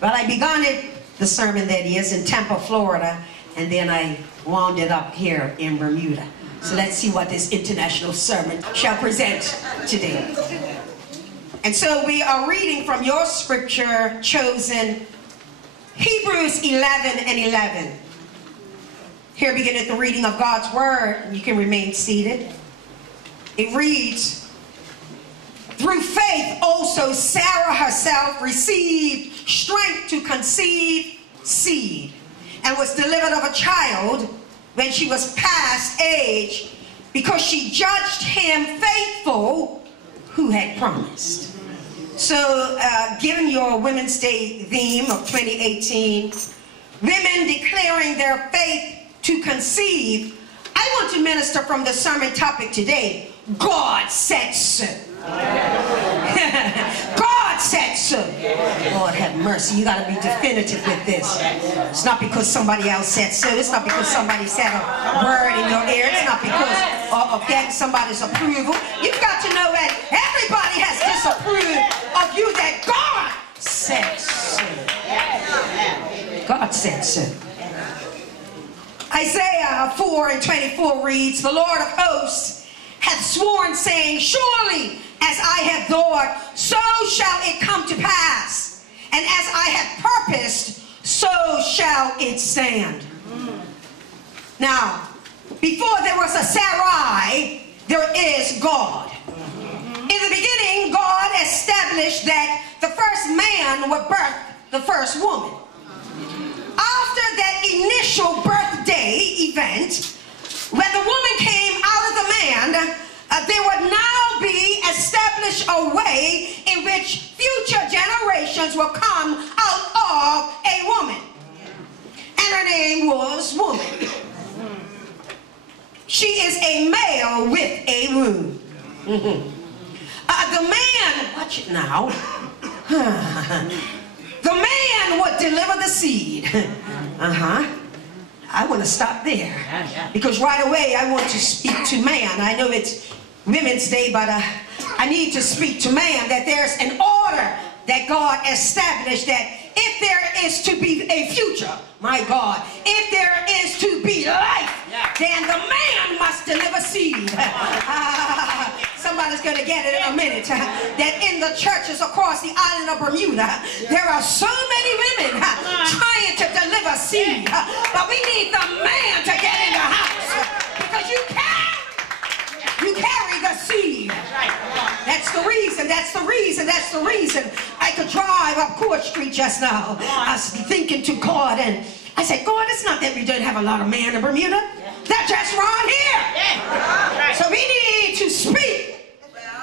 But I began the sermon, that is, in Tampa, Florida, and then I wound it up here in Bermuda. So let's see what this international sermon shall present today. And so we are reading from your scripture chosen, Hebrews 11 and 11. Here beginneth the reading of God's word. You can remain seated. It reads, through faith also Sarah herself received strength to conceive seed, and was delivered of a child when she was past age, because she judged him faithful who had promised. So given your Women's Day theme of 2018, women declaring their faith to conceive, I want to minister from the sermon topic today, God said so. God said so. Lord have mercy, you got to be definitive with this. It's not because somebody else said so. It's not because somebody said a word in your ear. It's not because of getting somebody's approval. You've got to know that everybody has disapproved of you, that God said so. God said so. Isaiah 4:24 reads, the Lord of hosts hath sworn, saying, surely as I have thought, so shall it come to pass, and as I have purposed, so shall it stand. Now, before there was a Sarai, there is God. In the beginning, God established that the first man would birth the first woman. After that initial birthday event, when the woman came out of the man, there would now be established a way in which future generations will come out of a woman. And her name was woman. She is a male with a womb. The man, watch it now. The man would deliver the seed. I want to stop there, because right away I want to speak to man. I know it's Women's Day, but I need to speak to man, that there's an order that God established, that if there is to be a future, my God, if there is to be life, then the man must deliver seed. Somebody's going to get it in a minute. That in the churches across the island of Bermuda, there are so many women trying to deliver seed. But we need the man to get in the house, because you carry the seed. That's the reason, that's the reason, that's the reason. I could drive up Court Street just now. I was thinking to God, and I said, God, it's not that we don't have a lot of men in Bermuda. They're just around here. So we need to speak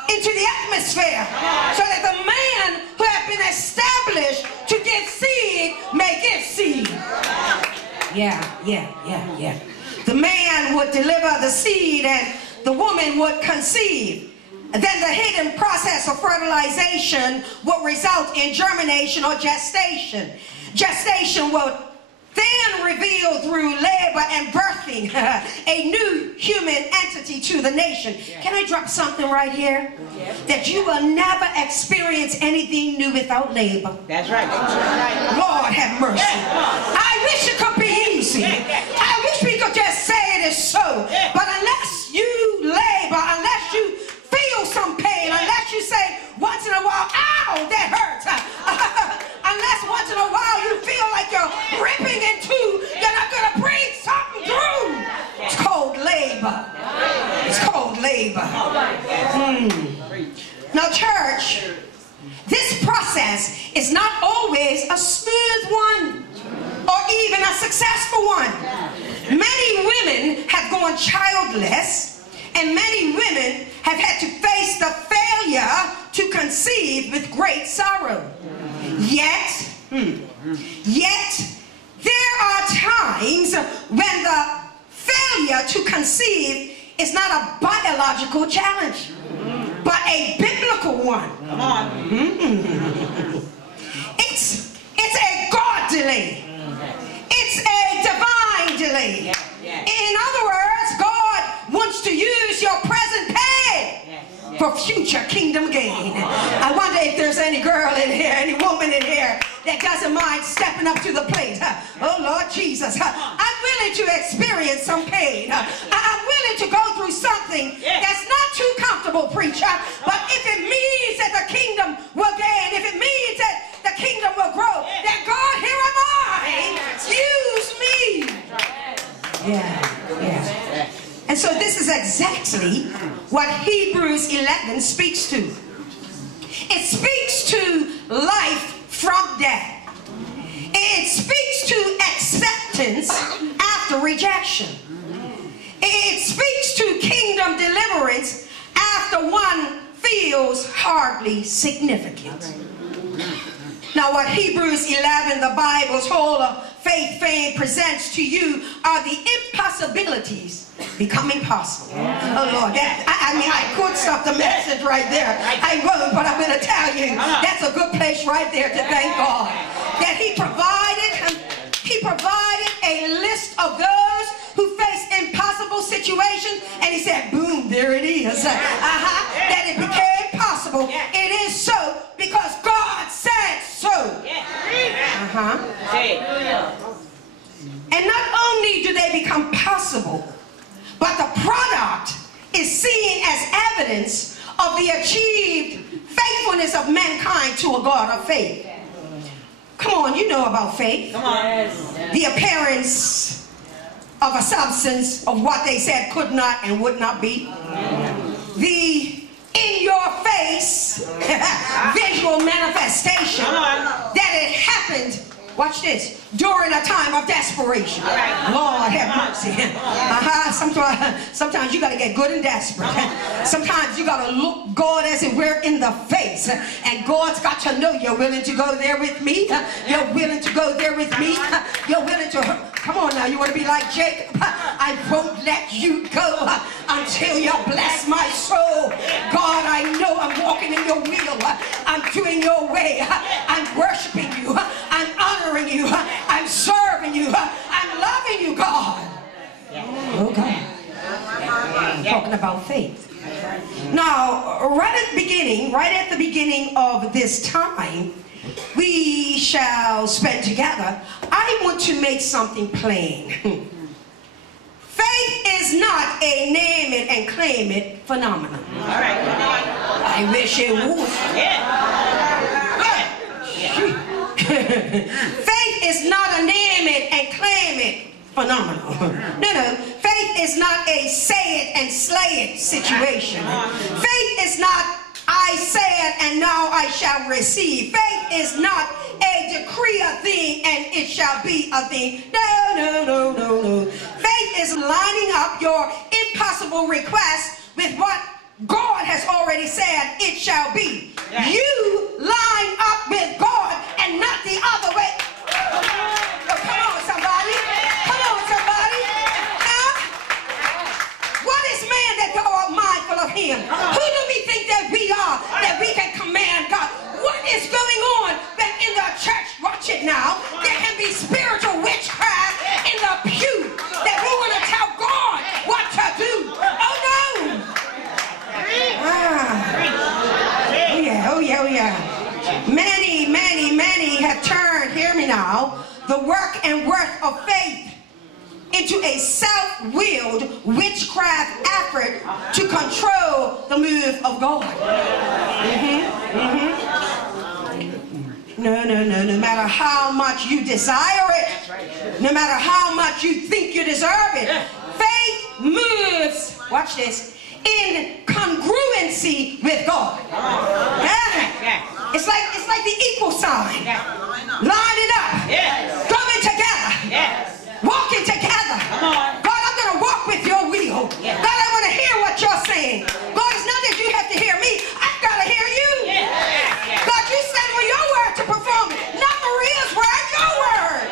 into the atmosphere, so that the man who has been established to give seed may give seed. Yeah. The man would deliver the seed, and the woman would conceive. And then the hidden process of fertilization would result in germination or gestation. Gestation would then reveal through labor and birthing a new human entity to the nation. Can I drop something right here? That you will never experience anything new without labor. That's right. Lord have mercy. I wish it could be easy. I wish we could just say it is so. But unless you labor, unless you feel some pain, unless you say once in a while, ow, that hurts. Unless once in a while you feel like you're ripping in two, you're not going to breathe something through. It's called labor. It's called labor. Now, church, this process is not always a smooth one or even a successful one. Many women have gone childless, and many women have had to face the failure to conceive with great sorrow. Yet, there are times when the failure to conceive is not a biological challenge, but a biblical one. Come on. It's a God delay. It's a divine delay. In other words, God wants to use your present pain for future kingdom gain. I wonder if there's any girl in here, any woman in here, that that doesn't mind stepping up to the plate. Oh, Lord Jesus. I'm willing to experience some pain. I'm willing to go through something that's not too comfortable, preacher. But if it means that the kingdom will gain, if it means that the kingdom will grow, then God, here am I. Use me. Yeah. And so this is exactly what Hebrews 11 speaks to. It speaks to life from death. It speaks to acceptance after rejection. It speaks to kingdom deliverance after one feels hardly significant. Now what Hebrews 11, the Bible's whole faith fame presents to you are the impossibilities becoming possible. Oh Lord, I could stop the message right there. I won't, but I'm going to tell you, that's a good place right there to thank God. That He provided a list of those who face impossible situations, and He said, boom, there it is. That it became possible. It is so because God said so. And not only do they become possible, but the product is seen as evidence of the achieved faithfulness of mankind to a God of faith. Come on, you know about faith. Come on. The appearance of a substance of what they said could not and would not be. The in your face visual manifestation that it happened, watch this, during a time of desperation. Lord have mercy. Sometimes you got to get good and desperate. Sometimes you got to look God as it were in the face. And God's got to know you're willing to go there with me. You're willing to go there with me. You're willing to, come on now, you want to be like Jacob? I won't let you go until you bless my soul. God, I know I'm walking in your will. I'm doing your way. I'm worshiping you. I'm honoring you. I'm serving you. I'm loving you, God. Oh, God. Talking about faith. Now, right at the beginning of this time, we shall spend together. I want to make something plain. Faith is not a name it and claim it phenomenon. I wish it would. Faith is not a name it and claim it phenomenon. No. Faith is not a say it and slay it situation. Faith is not I said and now I shall receive. Faith is not a decree a thing and it shall be a thing. No. Faith is lining up your impossible request with what God has already said it shall be. You line up with God and not the other way. Oh, come on, somebody. Come on, somebody. What is man that thou art mindful of him? Who do we think that we are, that we can command God? What is going on back in the church? Watch it now. There can be spiritual witchcraft in the pew that we want to tell God what to do. Oh, no. Oh yeah. Many have turned, hear me now, the work and worth of faith into a self-willed witchcraft effort to control the move of God. No matter how much you desire it, no matter how much you think you deserve it, faith moves, watch this, in congruency with God. It's like the equal sign. Lining up, coming together, walking together. God, I'm going to walk with your will. God, I want to hear what you're saying. God, it's not that you have to hear me. I've got to hear you. God, you sent me your word to perform it, not Maria's word, your word.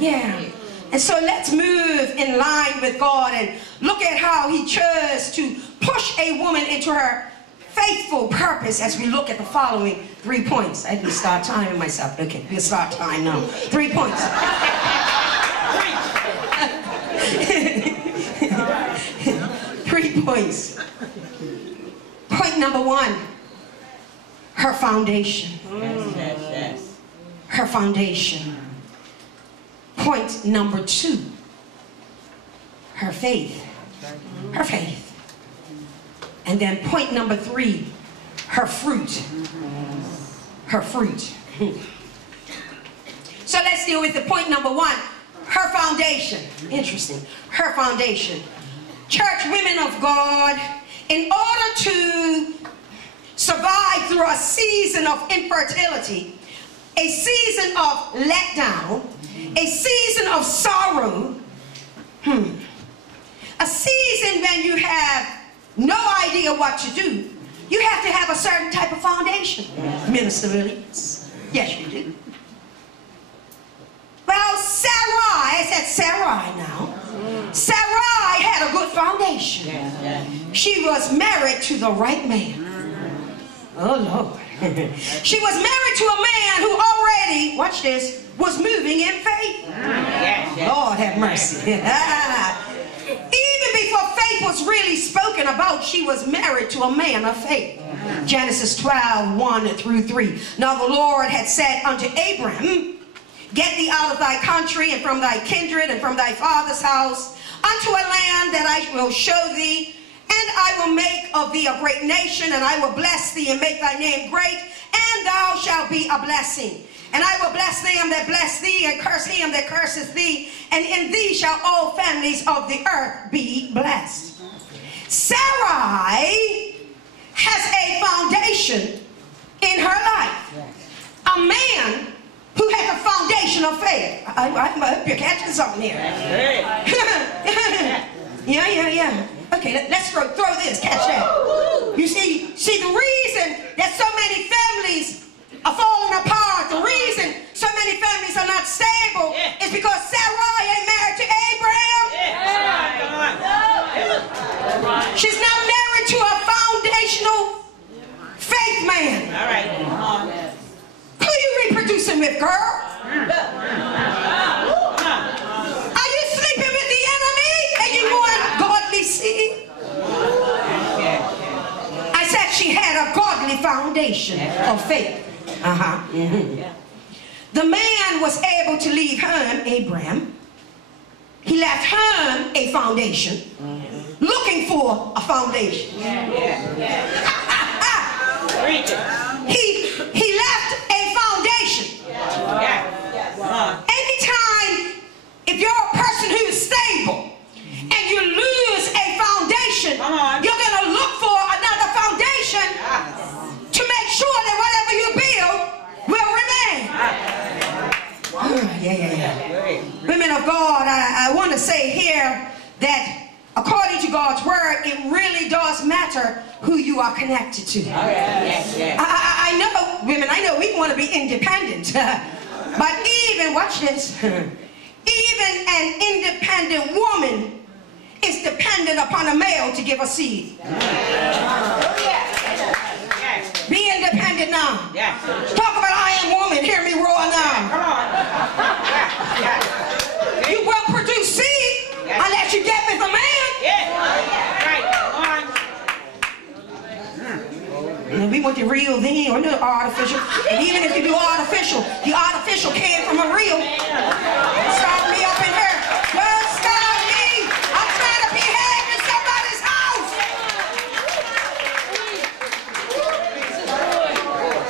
Yeah. And so let's move in line with God and look at how he chose to push a woman into her faithful purpose as we look at the following 3 points. I didn't start timing myself. Okay, we'll start time now. 3 points. 3 points. Point number 1. her foundation. Yes, yes. Her foundation. Point number 2. Her faith. Her faith. And then point number 3. Her fruit. Her fruit. So let's deal with the point number 1. Her foundation. Interesting. Her foundation. Church women of God, in order to survive through a season of infertility, a season of letdown, a season of sorrow, a season when you have no idea what to do, you have to have a certain type of foundation. Minister Williams. Yes, you do. Well, Sarai, I said Sarai now. Sarai had a good foundation. She was married to the right man. Oh, Lord. She was married to a man who already, watch this, was moving in faith. Lord have mercy. Even before faith was really spoken about, she was married to a man of faith. Genesis 12, 1 through 3. Now the Lord had said unto Abraham, get thee out of thy country and from thy kindred and from thy father's house unto a land that I will show thee, and I will make of thee a great nation, and I will bless thee and make thy name great, and thou shalt be a blessing. And I will bless them that bless thee, and curse him that curseth thee, and in thee shall all families of the earth be blessed. Sarai has a foundation in her life. A man who has a foundation of faith. I hope you're catching something here. Yeah. Okay, let's throw this. Catch that. You see the reason that so many families are falling apart, the reason so many families are not stable is because Sarai ain't married to Abraham. She's not married to a foundational faith man. All right. Who are you reproducing with, girl? Are you sleeping with the enemy and you want godly seed? I said she had a godly foundation of faith. The man was able to leave home, Abraham. He left home a foundation, looking for a foundation. He left a foundation. Anytime, if you're a person who's stable and you lose a foundation, you're going to look for another foundation to make sure that whatever you build will remain. Women of God, I want to say here that according to God's word, it really does matter who you are connected to. I know, women, I know we want to be independent. But even, watch this, even an independent woman is dependent upon a male to give a seed. Be independent now. Talk about I am woman, hear me roar now. You will produce seed unless you get with a man. And we want the real thing or the artificial. And even if you do artificial, the artificial came from a real. Start me up in here. Don't start me. I'm trying to behave in somebody's house.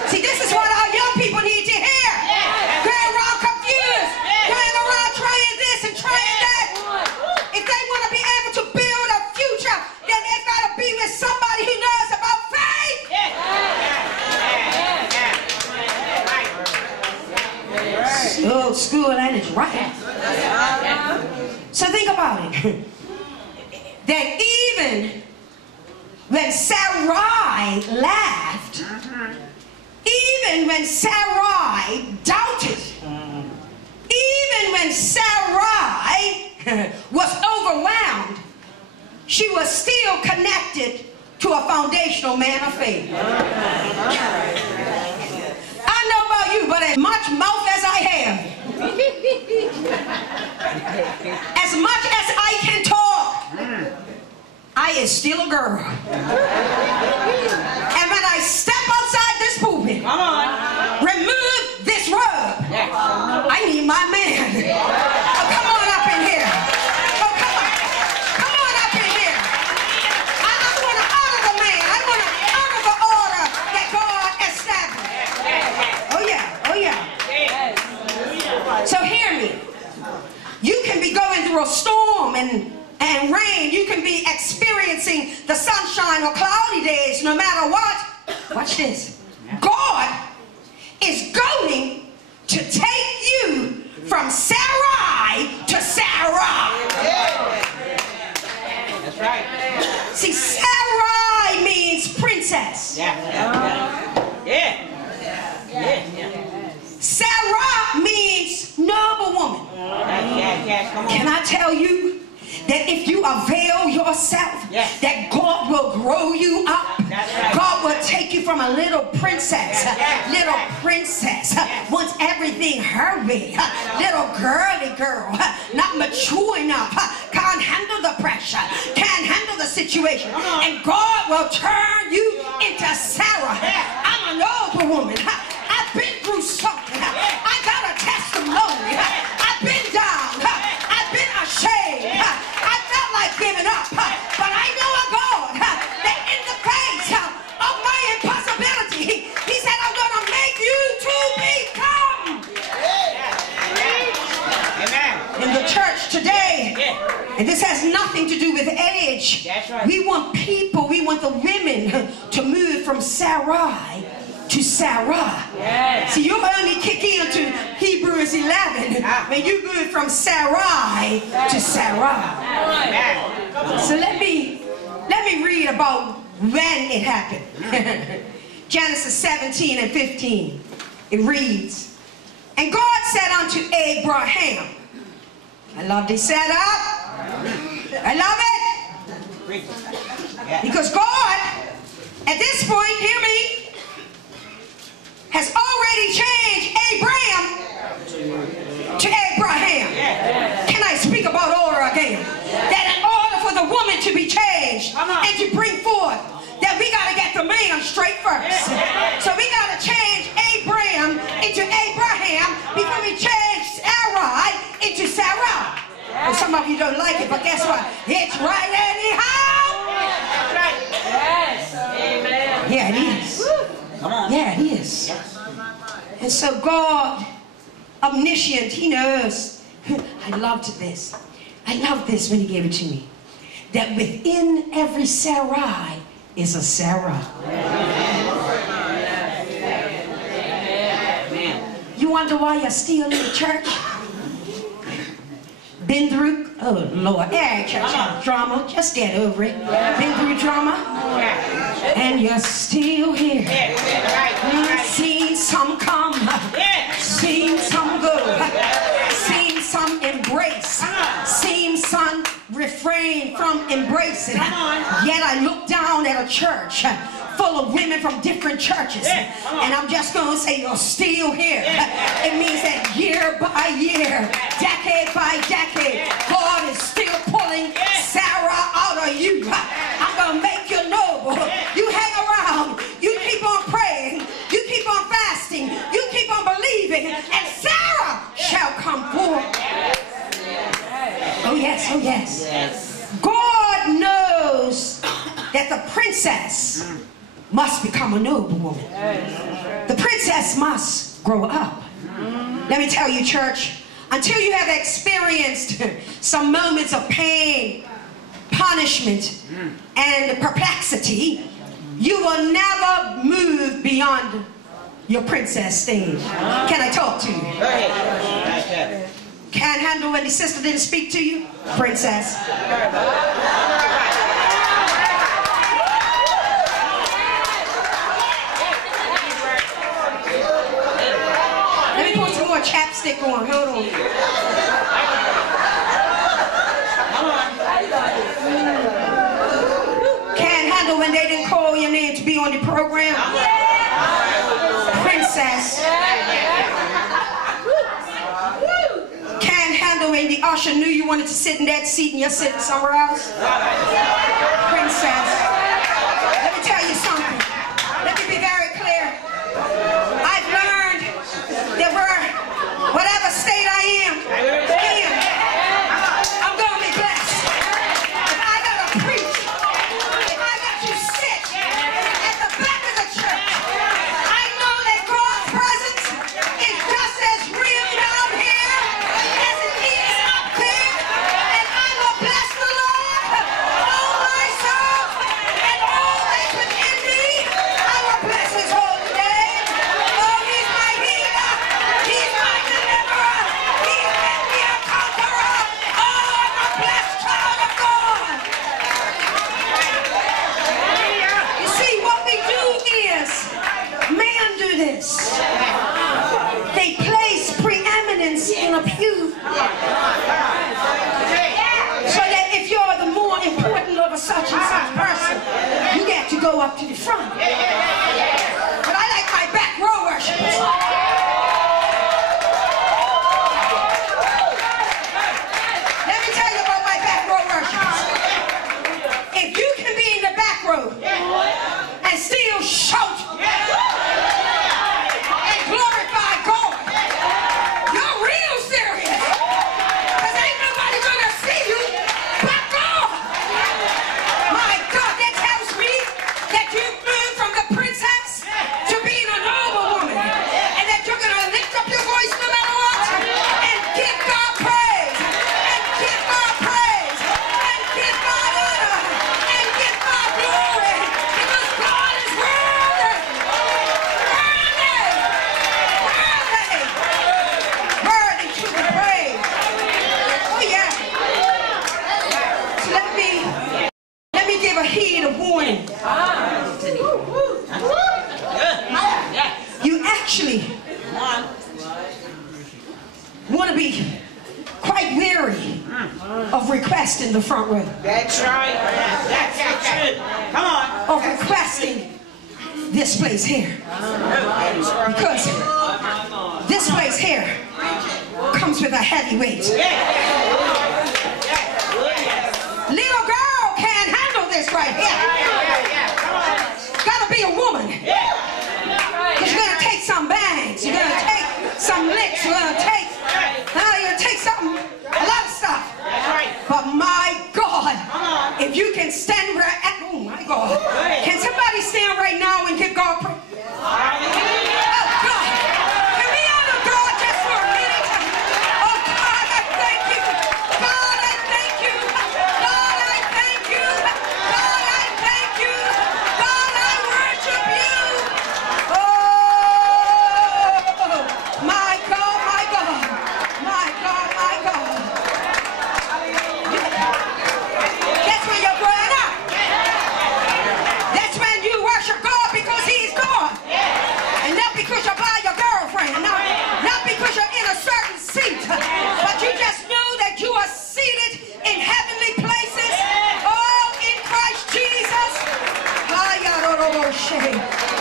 See, this is what our young people need to hear. Going around confused. Going around trying this and trying that. If they want to be able to build a future, then they've got to be with somebody who knows about faith. Old school and it's right. So think about it. That even when Sarai laughed, even when Sarai doubted, even when Sarai was overwhelmed, she was still connected to a foundational man of faith. I know about you, but as much mouth as I have, as much as I can talk, I is still a girl. And when I step outside this pulpit, Come on. Remove this robe. Yes. I need my man. Oh, come on up in here. Oh, come on. Come on up in here. I want to honor the man. I want to honor the order that God established. Oh, yeah. Oh, yeah. So hear me. You can be going through a storm and rain. You can be experiencing the sunshine or cloudy days, no matter what. Watch this. God is going to take you from Sarai to Sarai. That's right. See, Sarai means princess. Sarah means noble woman. Can I tell you that if you avail yourself, that God will grow you up. God will take you from a little princess, wants everything her way, little girly girl, not mature enough, can't handle the pressure, can't handle the situation, and God will turn you into Sarah. I'm a noble woman. I've been through something. I got a testimony. I've been down. I've been ashamed. I felt like giving up. But I know a God that in the face of my impossibility, He said, I'm going to make you to become. Amen. In the church today, and this has nothing to do with age. We want people, we want the women to move from Sarai to Sarah. See, you only kick into Hebrews 11 when you move from Sarai to Sarah. So let me read about when it happened. Genesis 17 and 15. It reads, and God said unto Abraham, I love this setup. I love it. Because God, at this point, hear me, has already changed Abraham to Abraham. Can I speak about order again? That in order for the woman to be changed and to bring forth, that we got to get the man straight first. So we got to change Abraham into Abraham before we change Sarai into Sarah. Well, some of you don't like it, but guess what? It's right anyhow. Yes. Amen. Yeah, it is. Yeah, it is. And so God, omniscient, He knows. I loved this. I loved this when He gave it to me. That within every Sarai is a Sarah. You wonder why you're still in the church? Been through, oh Lord, every church has drama. Just get over it. Been through drama. And you're still here. Seen some come, seen some go, seen some embrace, seen some refrain from embracing. Yet I look down at a church full of women from different churches, and I'm just going to say you're still here. It means that year by year, decade by decade, God is still pulling Sarah out of you. I'm going to make you noble. You hang around, you keep on praying, you keep on fasting, you keep on believing, and Sarah shall come forth. Oh yes, oh yes. God knows that the princess must become a noble woman. The princess must grow up. Let me tell you, church, until you have experienced some moments of pain, punishment, and perplexity, you will never move beyond your princess stage. Can I talk to you? Can't handle when the sister didn't speak to you? Princess. Let me put some more chapstick on. Hold on. Can't handle when they didn't call your name to be on the program? Princess. Can't handle when the usher knew you wanted to sit in that seat and you're sitting somewhere else? Princess. Let me tell you something. Let me be very clear. up to the front. But I like my back row worshipers. Let me tell you about my back row worshipers. If you can be in the back row and still shout and glorify God, you're real serious. Because ain't nobody gonna see you but God. My God, that tells me that you've moved from the princess to being a noble woman, and that you're gonna lift up your voice no matter what and give God praise and give God praise and give God honor and give God glory, because God is worthy, worthy to be praised. Oh yeah. So let me give a heed of warning. You actually want to be quite weary of requesting the front row, That's right. That's it. Come on. of requesting this place here, because this place here comes with a heavy weight. Little girl can't handle this right here. Gotta be a woman. Because you're gonna take some bangs, you're gonna take some licks, you're gonna take something, a lot of stuff. But my God, if you can stand where oh my God, can somebody stand right now and give God praise? Oh God, can we honor God just for a minute? Oh God, I thank you. God, I thank you. God, I thank you. God, I thank you. God, I worship you. Oh, my God, my God. My God, my God. That's when you're growing up. That's when you worship God because He's God. And not because you're by your girlfriend. Not because you're in a certain seat. But you just know that you are seated in heavenly places. Oh, in Christ Jesus.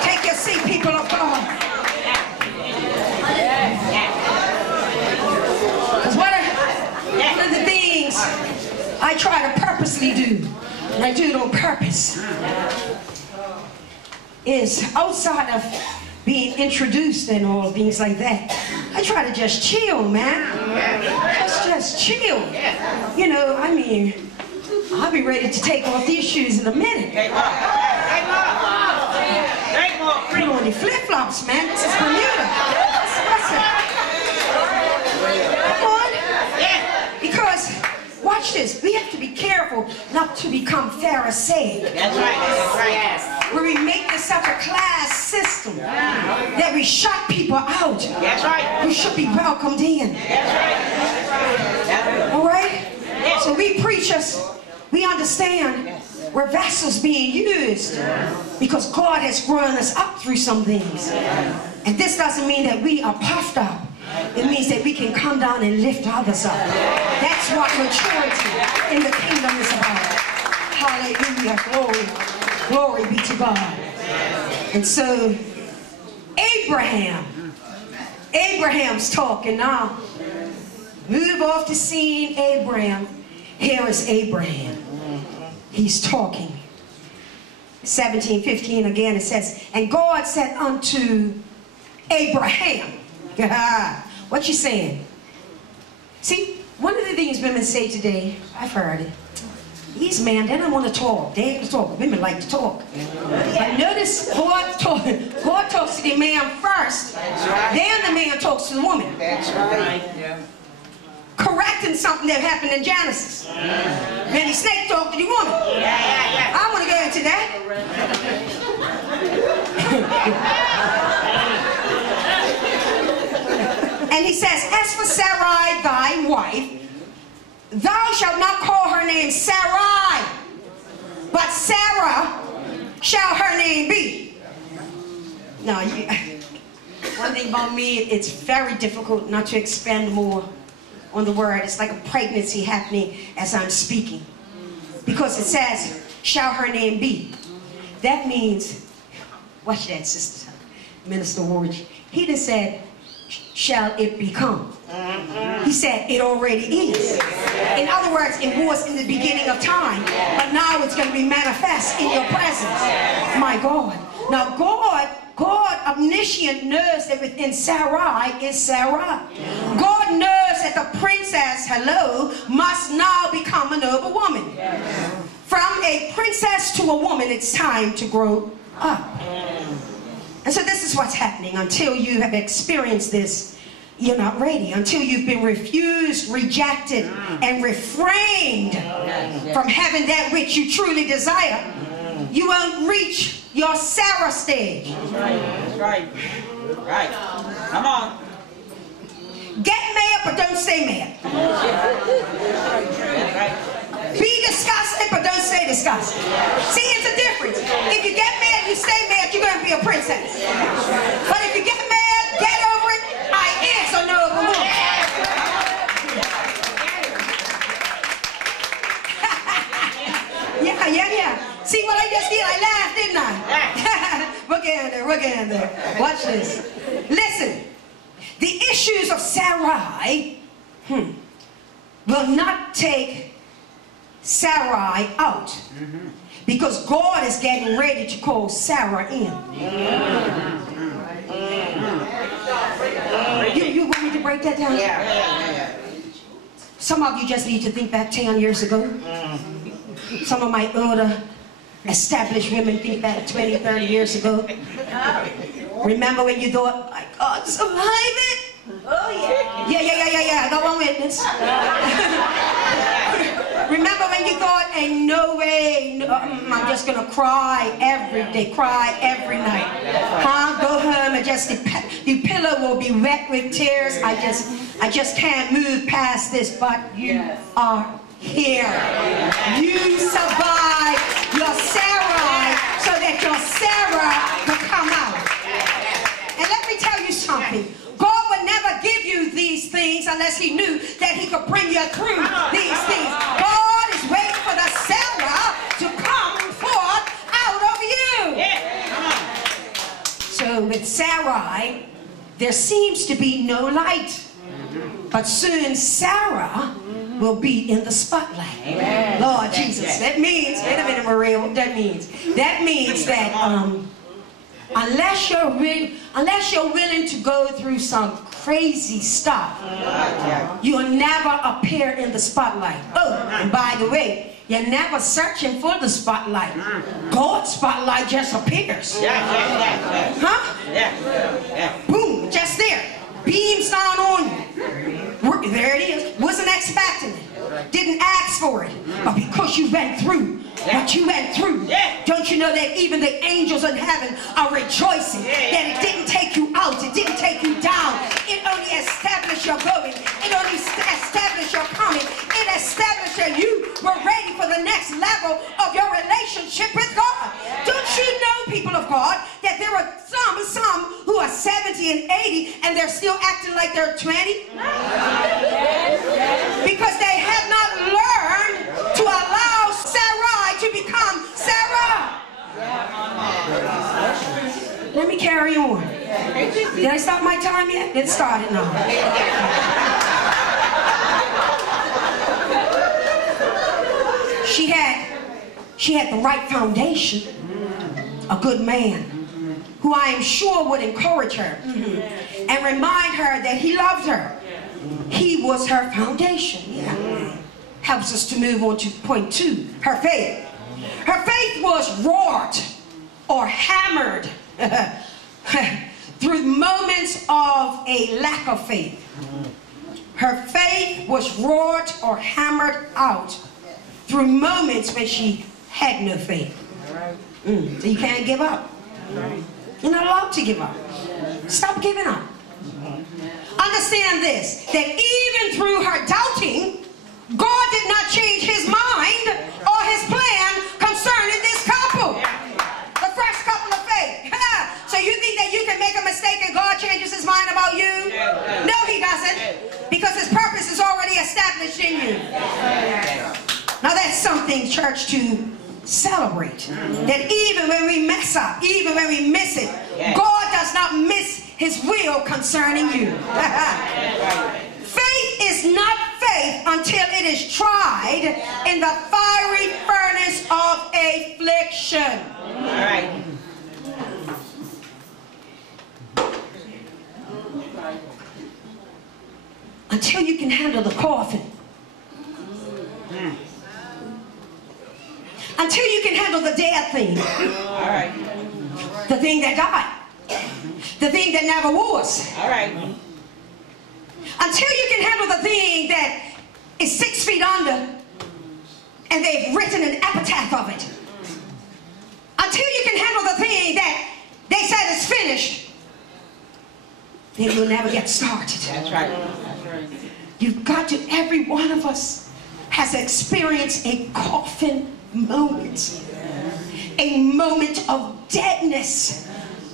Take your seat, people of God. Because one of the things I try to purposely do, and I do it on purpose, is outside of being introduced and all things like that, I try to just chill, man. Just chill. You know, I mean, I'll be ready to take off these shoes in a minute. Put on the flip-flops, man. This is Bermuda. Come on. Because, watch this, we have to be careful not to become Pharisaic. That's right. Where we make this such a class system that we shut people out. That's right. Who should be welcomed in. That's right. All right? So we preachers, we understand we're vessels being used because God has grown us up through some things. And this doesn't mean that we are puffed up. It means that we can come down and lift others up. That's what maturity in the kingdom is about. Hallelujah. Glory. Glory be to God. And so, Abraham's talking now. Move off the scene, Abraham. Here is Abraham. He's talking. 17:15 again, it says, and God said unto Abraham. What you saying? See, one of the things women say today, I've heard it. These men, they don't want to talk. They ain't talk. Women like to talk. But notice God talks to the man first. Then the man talks to the woman. That's right. Correcting something that happened in Genesis. Then the snake talked to the woman. I want to go into that. And he says, as for Sarai, thy wife, thou shalt not call her name Sarai, but Sarah shall her name be. Now, one thing about me, it's very difficult not to expand more on the word. It's like a pregnancy happening as I'm speaking. Because it says, shall her name be. that means, watch that, Sister Minister Ward. He just said, shall it become? He said, it already is. In other words, it was in the beginning of time, but now it's going to be manifest in your presence. My God. Now God omniscient knows that within Sarai is Sarah. God knows that the princess, hello, must now become a noble woman. From a princess to a woman, it's time to grow up. And so this is what's happening. Until you have experienced this, you're not ready. Until you've been refused, rejected, and refrained from having that which you truly desire, you won't reach your Sarah stage. That's right. That's right. Right. Come on. Get mad, but don't stay mad. Be disgusted, but don't stay disgusted. See, it's a difference. If you get mad, you stay mad, you're going to be a princess. But if you get mad, get over it. I is a noble woman. Yeah. See what I just did? I laughed, didn't I? We're getting there. Watch this. Listen. The issues of Sarai will not take Sarai out, because God is getting ready to call Sarah in. You want me to break that down? Yeah. Some of you just need to think back 10 years ago. Some of my older established women think back 20, 30 years ago. Remember when you thought, my God, survive it? Oh, yeah. Yeah. Go on, witness. Remember when you thought, ain't no way, I'm just going to cry every day, cry every night. Go home and just, the pillow will be wet with tears. I just can't move past this, but you are here. You survived your Sarai so that your Sarah could come out. And let me tell you something. God would never give you these things unless he knew that he could bring you through these things. God is waiting for the Sarah to come forth out of you. So with Sarai, there seems to be no light. But soon Sarah will be in the spotlight. Amen. Lord Jesus. That means, wait a minute, Maria, what that means? That means that unless you're willing to go through some crazy stuff, you'll never appear in the spotlight. Oh, and by the way, you're never searching for the spotlight. God's spotlight just appears. Huh? Boom, just there. Beams down on you. There it is. Wasn't expecting it. Didn't ask for it. But because you went through what you went through, don't you know that even the angels in heaven are rejoicing that it didn't take you out, it didn't take you down. It only established your going. It only established your coming. It established that you were ready for the next level of your relationship with God. Don't you know, people of God, that there are some who are 70 and 80 and they're still acting like they're 20? Because they have not learned to allow Sarai to become Sarah. Let me carry on. Did I stop my time yet? It started now. She had the right foundation. A good man who I am sure would encourage her and remind her that he loved her. He was her foundation. Helps us to move on to point 2, her faith. Her faith was wrought or hammered through moments of a lack of faith. Her faith was wrought or hammered out through moments when she had no faith. So you can't give up. You're not allowed to give up. Stop giving up. Understand this, that even through her doubting, God did not change his mind or his plan concerning this couple. The first couple of faith. So you think that you can make a mistake and God changes his mind about you? No, he doesn't. Because his purpose is already established in you. Now that's something, church, to celebrate that even when we mess up, even when we miss it, God does not miss his will concerning you. Faith is not faith until it is tried in the fiery furnace of affliction. All right. Until you can handle the coffin. Until you can handle the dead thing. All right. The thing that died. The thing that never was. All right. Until you can handle the thing that is 6 feet under and they've written an epitaph of it. Until you can handle the thing that they said is finished, then you'll never get started. That's right. That's right. You've got to, every one of us has experienced a coffin moment. A moment of deadness.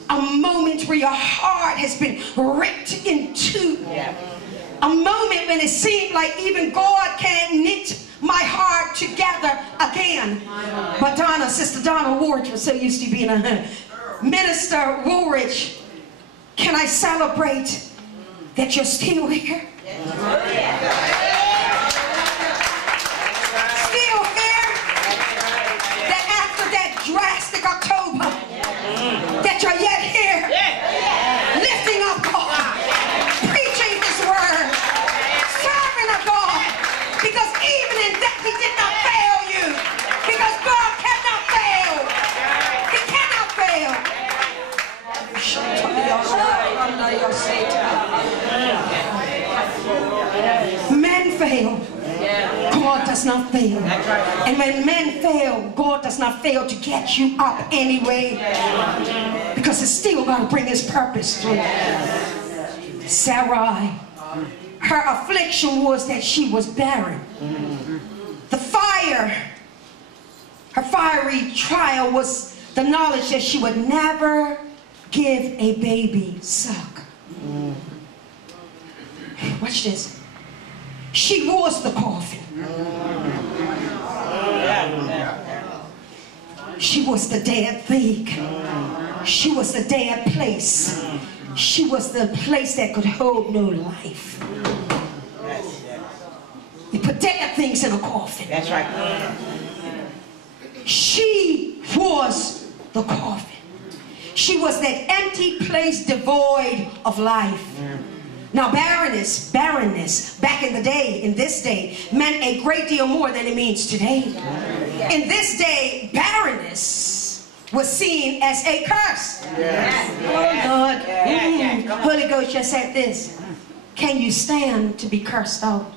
A moment where your heart has been ripped in two. A moment when it seemed like even God can't knit my heart together again. But Donna, Sister Donna Woolridge was so used to being a Minister Woolridge, can I celebrate that you're still here? Still here? That after that drastic October, that you're yet here, lifting up God, preaching His word, serving of God, because even in that He did not fail you, because God cannot fail. He cannot fail. Men fail. God does not fail. And when men fail, God does not fail to get you up anyway, because it's still going to bring His purpose through. Sarai, her affliction was that she was barren. The fire, her fiery trial was the knowledge that she would never give a baby suck. Watch this. She was the coffin. She was the dead thing. She was the dead place. She was the place that could hold no life. You put dead things in a coffin. That's right. She was the coffin. She was that empty place devoid of life. Now barrenness, back in the day, in this day, meant a great deal more than it means today. In this day, barrenness was seen as a curse. Oh Lord, Holy Ghost just said this. Can you stand to be cursed out?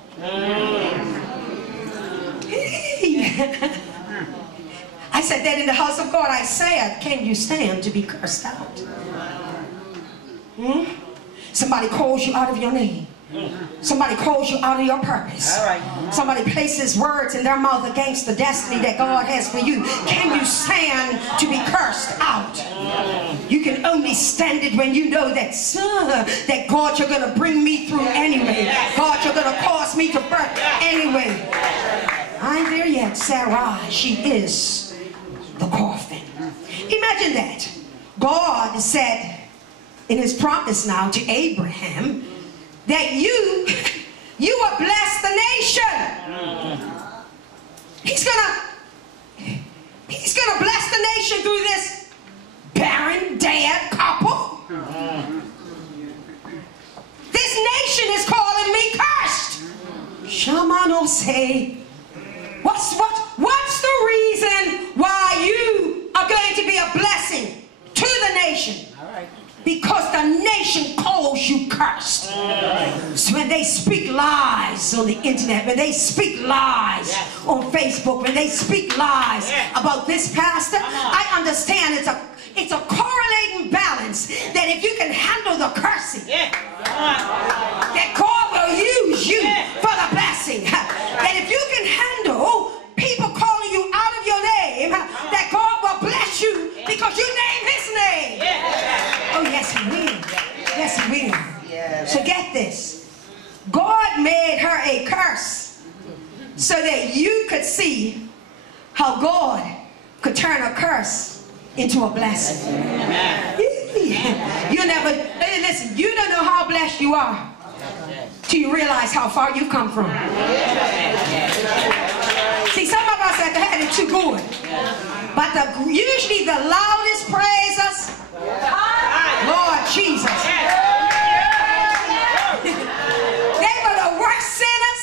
I said that in the house of God. I said, can you stand to be cursed out? Somebody calls you out of your name. Somebody calls you out of your purpose. Somebody places words in their mouth against the destiny that God has for you. Can you stand to be cursed out? You can only stand it when you know that, that God, you're going to bring me through anyway. God, you're going to cause me to birth anyway. I ain't there yet. Sarai, she is the coffin. Imagine that. God said in His promise now to Abraham that you will bless the nation. He's gonna bless the nation through this barren, dead couple. This nation is calling me cursed. Shamano say, what's the reason why you are going to be a blessing to the nation? Because the nation calls you cursed. So when they speak lies on the internet, when they speak lies on Facebook, when they speak lies about this pastor, I understand it's a correlating balance that if you can handle the cursing, that God will use you for the blessing. That if you can handle people calling you out of your name, that God will bless you because you name His name. Oh, yes, He will. Yes, He will. So get this. God made her a curse so that you could see how God could turn a curse into a blessing. You never, listen, you don't know how blessed you are till you realize how far you've come from. See, some of us have had it too good. But usually the loudest praise us, Lord Jesus. They were the worst sinners.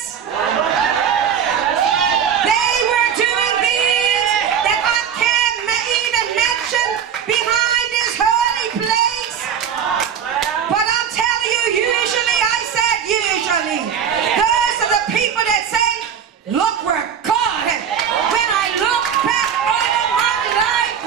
They were doing things that I can't even mention behind this holy place. But I'm telling you, usually, I said usually, those are the people that say, look where God has. When I look back over my life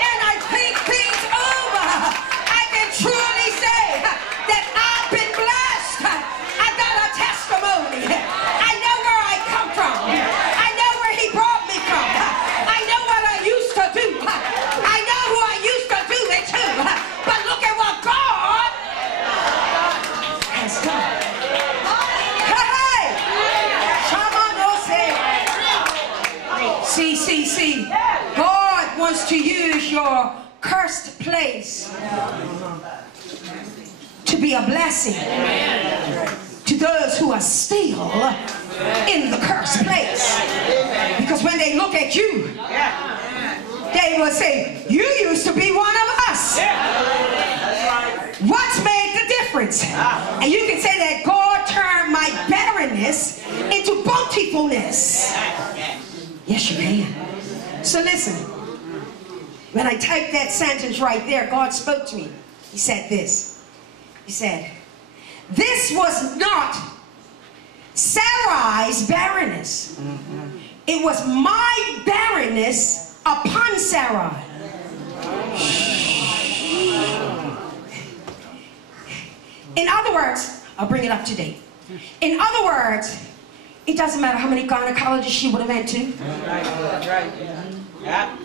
and I think things over, I can truly say that I've been blessed. I got a testimony. I know where I come from. I know where He brought me from. I know what I used to do. I know who I used to do it to. But look at what God has done. See, God wants to use your cursed place to be a blessing to those who are still in the cursed place. Because when they look at you, they will say, you used to be one of us. What's made the difference? And you can say that God turned my barrenness into bountifulness. Yes, you can. So listen, when I typed that sentence right there, God spoke to me. He said this. He said, this was not Sarai's barrenness. It was my barrenness upon Sarai. In other words, I'll bring it up to date. In other words, it doesn't matter how many gynecologists she would have went to. That's right. Yeah.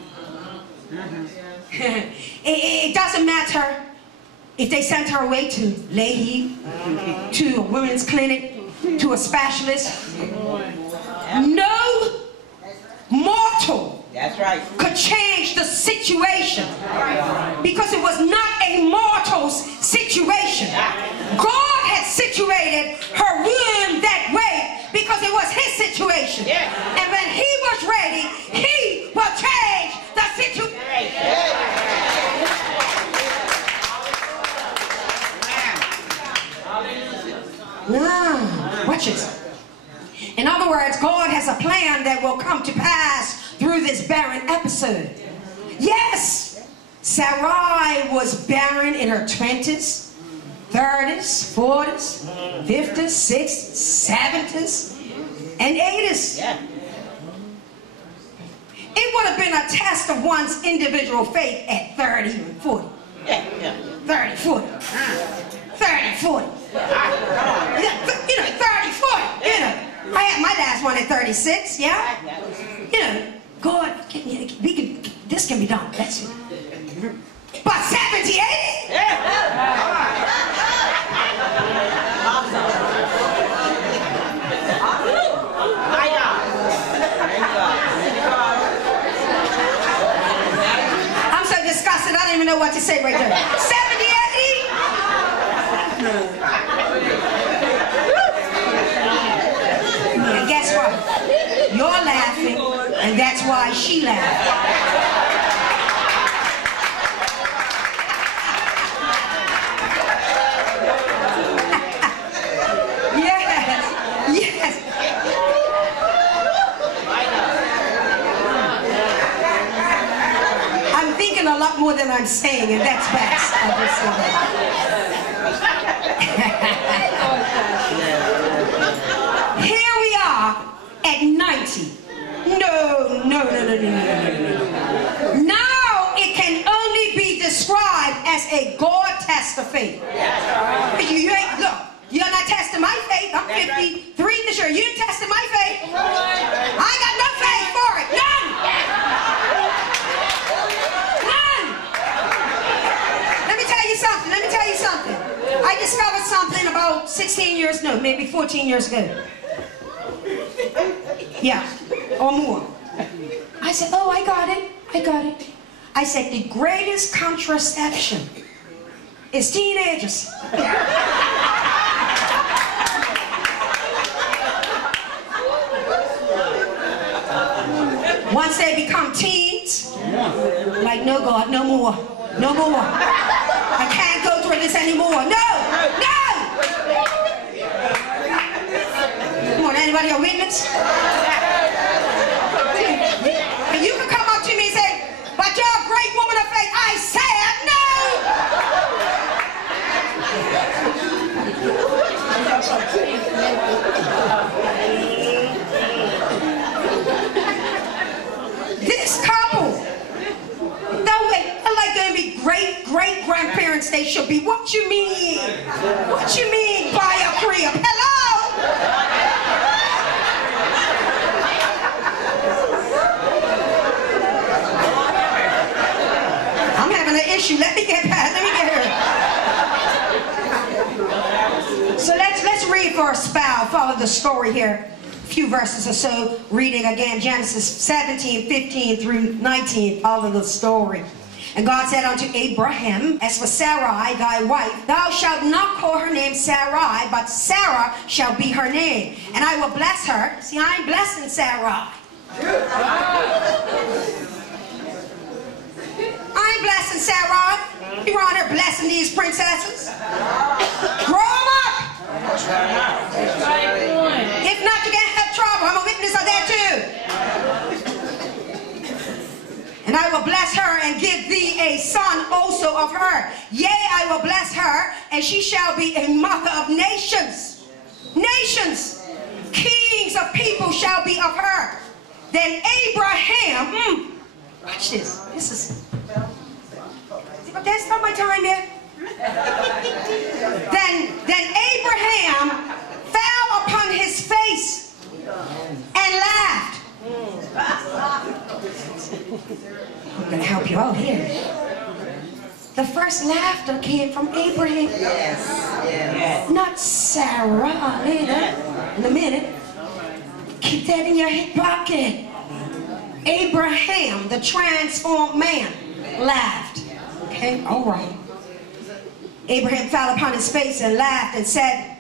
It doesn't matter if they sent her away to Leahy, to a women's clinic, to a specialist. No mortal could change the situation because it was not a mortal's situation. God had situated her womb that way because it was His situation. And when He was ready, He will change the situation. Watch this. In other words, God has a plan that will come to pass through this barren episode. Yes, Sarai was barren in her 20s, 30s, 40s, 50s, 60s, 70s, and 80s. It would have been a test of one's individual faith at 30 and 40. 30, 40. 30, 40. You know, 30, 40. You know, I had my last one at 36, yeah? You know, God, this can be done. That's it. But 70, 80? I'm so disgusted, I don't even know what to say right there. 70, 80? And guess what? You're laughing, and that's why she laughed. A lot more than I'm saying, and that's best. I'll just say that. Here we are at 90. No. Now it can only be described as a God test of faith. You ain't, look, you're not testing my faith. I'm 53 this year. You ain't testing my faith. I got no faith for it. None. Let me tell you something. I discovered something about 16 years, no, maybe 14 years ago. Yeah, or more. I said, oh, I got it. I got it. I said, the greatest contraception is teenagers. Once they become teens, like, no, God, no more. No more. I can't go through this anymore. No! No! Come on, anybody a witness? And you can come up to me and say, but you're a great woman of faith. I said no! This couple, don't wait, like they're going to be great-grandparents they should be. What you mean? What you mean buy a crib? Hello? I'm having an issue. Let me get past. Let me get here. So let's read for a spell. Follow the story here. A few verses or so. Reading again Genesis 17, 15 through 19. Follow the story. And God said unto Abraham, as for Sarai thy wife, thou shalt not call her name Sarai, but Sarah shall be her name. And I will bless her. See, I ain't blessing Sarai. I ain't blessing Sarai. You're around here blessing these princesses. Grow them up. If not, you're going to have trouble. I'm a witness of that too. And I will bless her and give thee a son also of her. Yea, I will bless her, and she shall be a mother of nations. Nations. Kings of people shall be of her. Then Abraham, watch this. This is, but that's not my time yet. Then Abraham fell upon his face and laughed. I'm going to help you out here. The first laughter came from Abraham. Yes. Not Sarah later. In a minute. Keep that in your hip pocket. Abraham, the transformed man, laughed. Okay, all right. Abraham fell upon his face and laughed and said,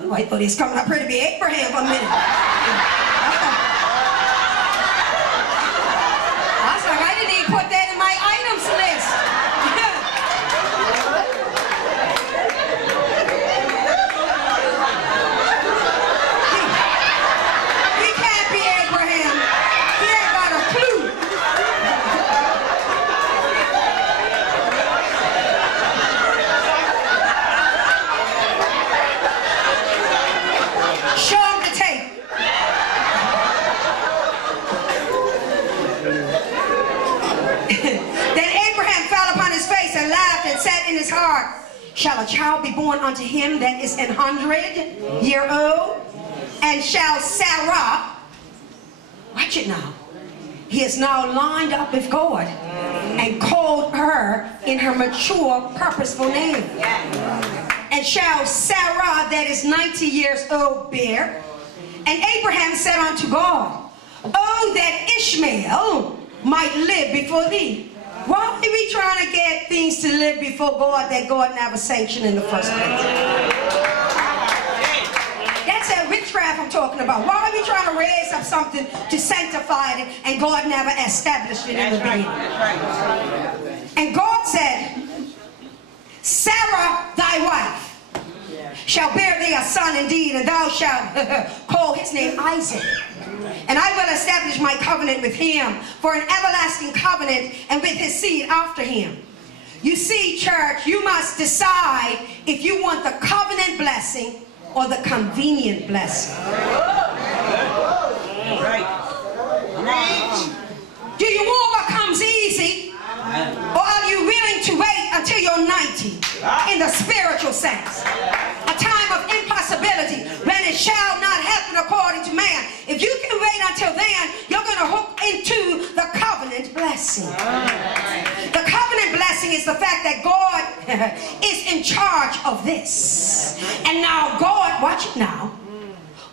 oh, I thought he was coming up here to be Abraham for a minute. I didn't even put that in my items list. He can't be Abraham. He ain't got a clue. Show him the tape. Then Abraham fell upon his face and laughed and said in his heart, shall a child be born unto him that is 100-year-old? And shall Sarah, watch it now, he is now lined up with God and called her in her mature, purposeful name. And shall Sarah that is 90 years old bear? And Abraham said unto God, oh, that Ishmael might live before thee. Why are we trying to get things to live before God that God never sanctioned in the first place? That's that witchcraft I'm talking about. Why are we trying to raise up something to sanctify it and God never established it in the beginning? And God said, Sarah thy wife shall bear thee a son indeed, and thou shalt call his name Isaac. And I will establish my covenant with him for an everlasting covenant, and with his seed after him. You see, church, you must decide if you want the covenant blessing or the convenient blessing. Do you want what comes easy, or are you willing to wait until you're 90 in the spiritual sense? A time of impossibility when it shall not happen according to man. If you can wait until then, you're going to hook into the covenant blessing. The covenant blessing is the fact that God is in charge of this. And now God, watch it now,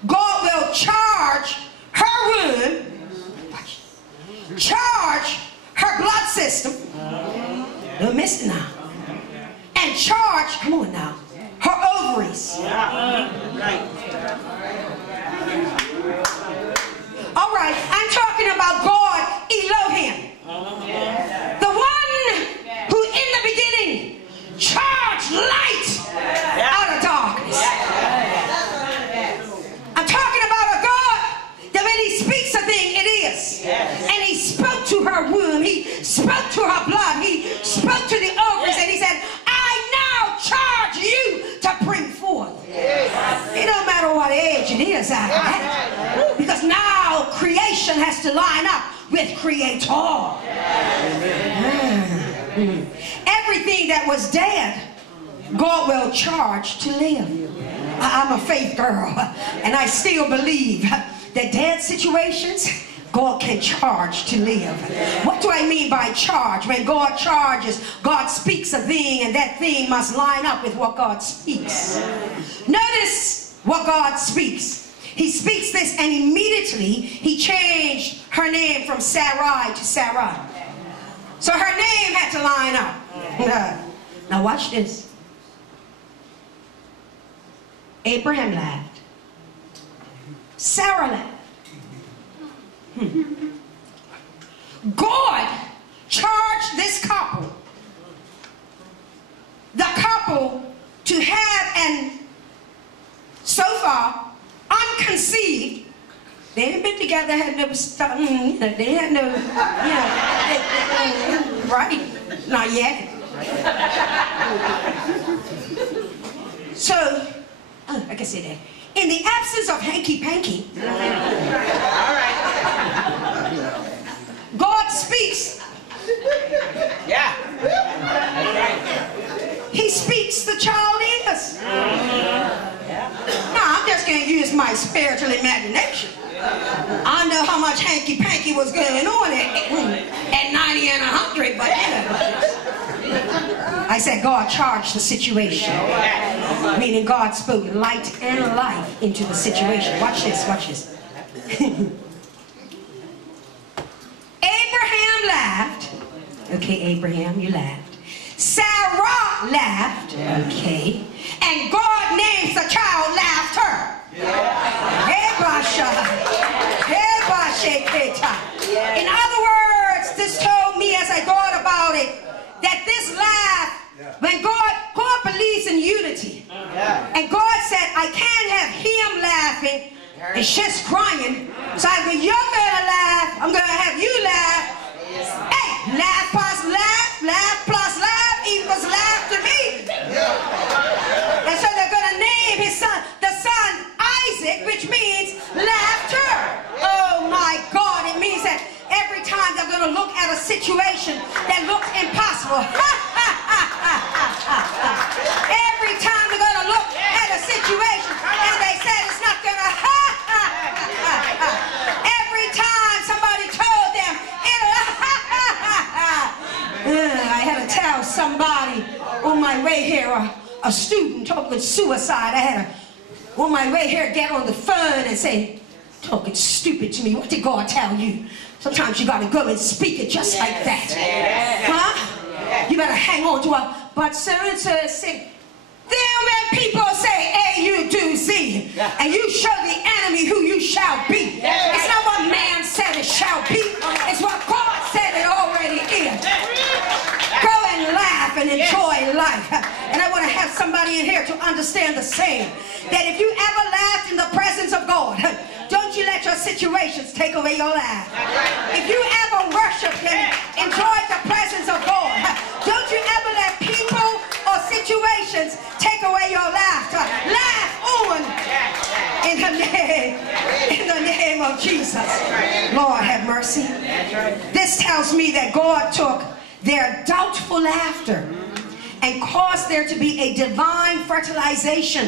God will charge her womb, watch it, charge her blood system. Don't miss it now. And charge, come on now, her ovaries. All right, I'm talking about God Elohim. The one who in the beginning charged light out of darkness. I'm talking about a God that when he speaks a thing, it is. And he spoke to her womb. He spoke to her blood. He spoke to the ovaries. And he said, I now charge you to bring forth. It don't matter what age it is out of that. Because now creation has to line up with Creator. Everything that was dead, God will charge to live. I'm a faith girl, and I still believe that dead situations, God can charge to live. What do I mean by charge? When God charges, God speaks a thing, and that thing must line up with what God speaks. Notice what God speaks. He speaks this, and immediately he changed her name from Sarai to Sarai. So her name had to line up. Now watch this. Abraham laughed. Sarah laughed. God charged this couple, the couple, to have an, so far, unconceived. They hadn't been together, had no stuff, they had no, right? Not yet. So, I can say that. In the absence of hanky-panky, God speaks. Yeah. He speaks, the child is. Now, I'm just going to use my spiritual imagination. I know how much hanky-panky was going on at 90 and 100, but I said God charged the situation. Meaning God spoke light and life into the situation. Watch this, watch this. Abraham laughed. Okay, Abraham, you laughed. Sarah laughed. Okay. And God names the child laughter. In other words, this told me as I thought about it, that this laugh, when God believes in unity, and God said, I can't have him laughing and she's crying, so I go, you're gonna laugh, I'm gonna have you laugh. Hey, laugh plus laugh, laugh plus laugh equals laugh to me. And so they're gonna name his son, the son Isaac, which means laughter. Oh my God, it means that every time they're gonna look at a situation that looks impossible, every time they're gonna look at a situation and they said it's not gonna, every time somebody told them I had to tell somebody on my way here, a student talking suicide. I had to, on my way here, get on the phone and say, talking stupid to me. What did God tell you? Sometimes you got to go and speak it just like that. Huh? You better hang on to it. But so-and-so said, then when people say A, you do Z, and you show the enemy who you shall be. It's not what man said it shall be. It's what God said it already is. Go and laugh and enjoy life. And I want to have somebody in here to understand the same. That if you ever laughed in the presence of God, don't you let your situations take away your laugh. If you ever worshiped and enjoyed the presence of God, don't you ever let people or situations take away your laughter. Laugh on in the name of Jesus. Lord have mercy. This tells me that God took their doubtful laughter and caused there to be a divine fertilization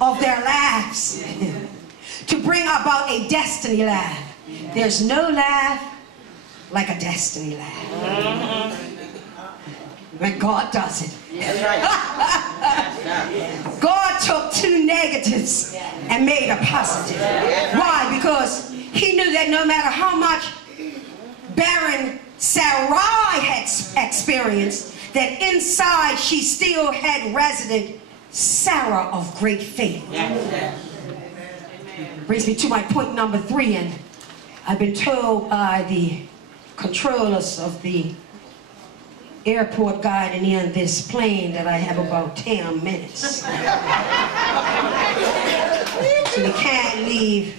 of their laughs to bring about a destiny laugh. There's no laugh like a destiny laugh. When God does it. God took two negatives and made a positive. Why? Because he knew that no matter how much barren Sarai had experienced, that inside she still had resident Sarah of great faith. Brings me to my point number 3, and I've been told by the controllers of the airport guiding in this plane that I have about 10 minutes. So we can't leave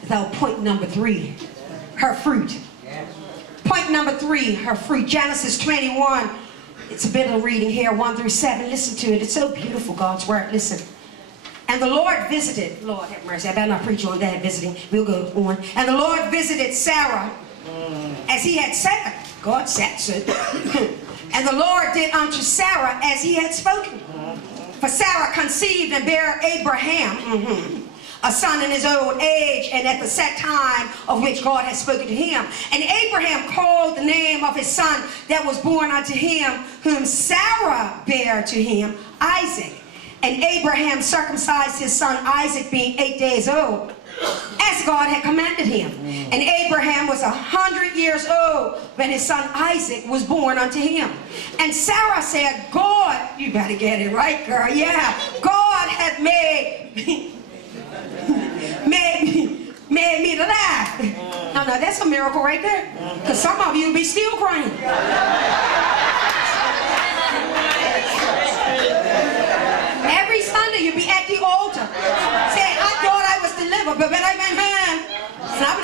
without point number 3, her fruit. Point number 3, her fruit. Genesis 21. It's a bit of reading here, 1 through 7. Listen to it. It's so beautiful, God's word. Listen. And the Lord visited, Lord have mercy, I better not preach on that visiting. We'll go on. And the Lord visited Sarah as he had said. God said so. And the Lord did unto Sarah as he had spoken. For Sarah conceived and bare Abraham a son in his old age, and at the set time of which God had spoken to him. And Abraham called the name of his son that was born unto him, whom Sarah bare to him, Isaac. And Abraham circumcised his son Isaac, being 8 days old, as God had commanded him. And Abraham was 100 years old when his son Isaac was born unto him. And Sarah said, God, you better get it right, girl, yeah, God hath made me to laugh. Now, that's a miracle right there. Because some of you will be still crying. Every Sunday you'll be at the altar saying, I thought I was delivered, but when I went home,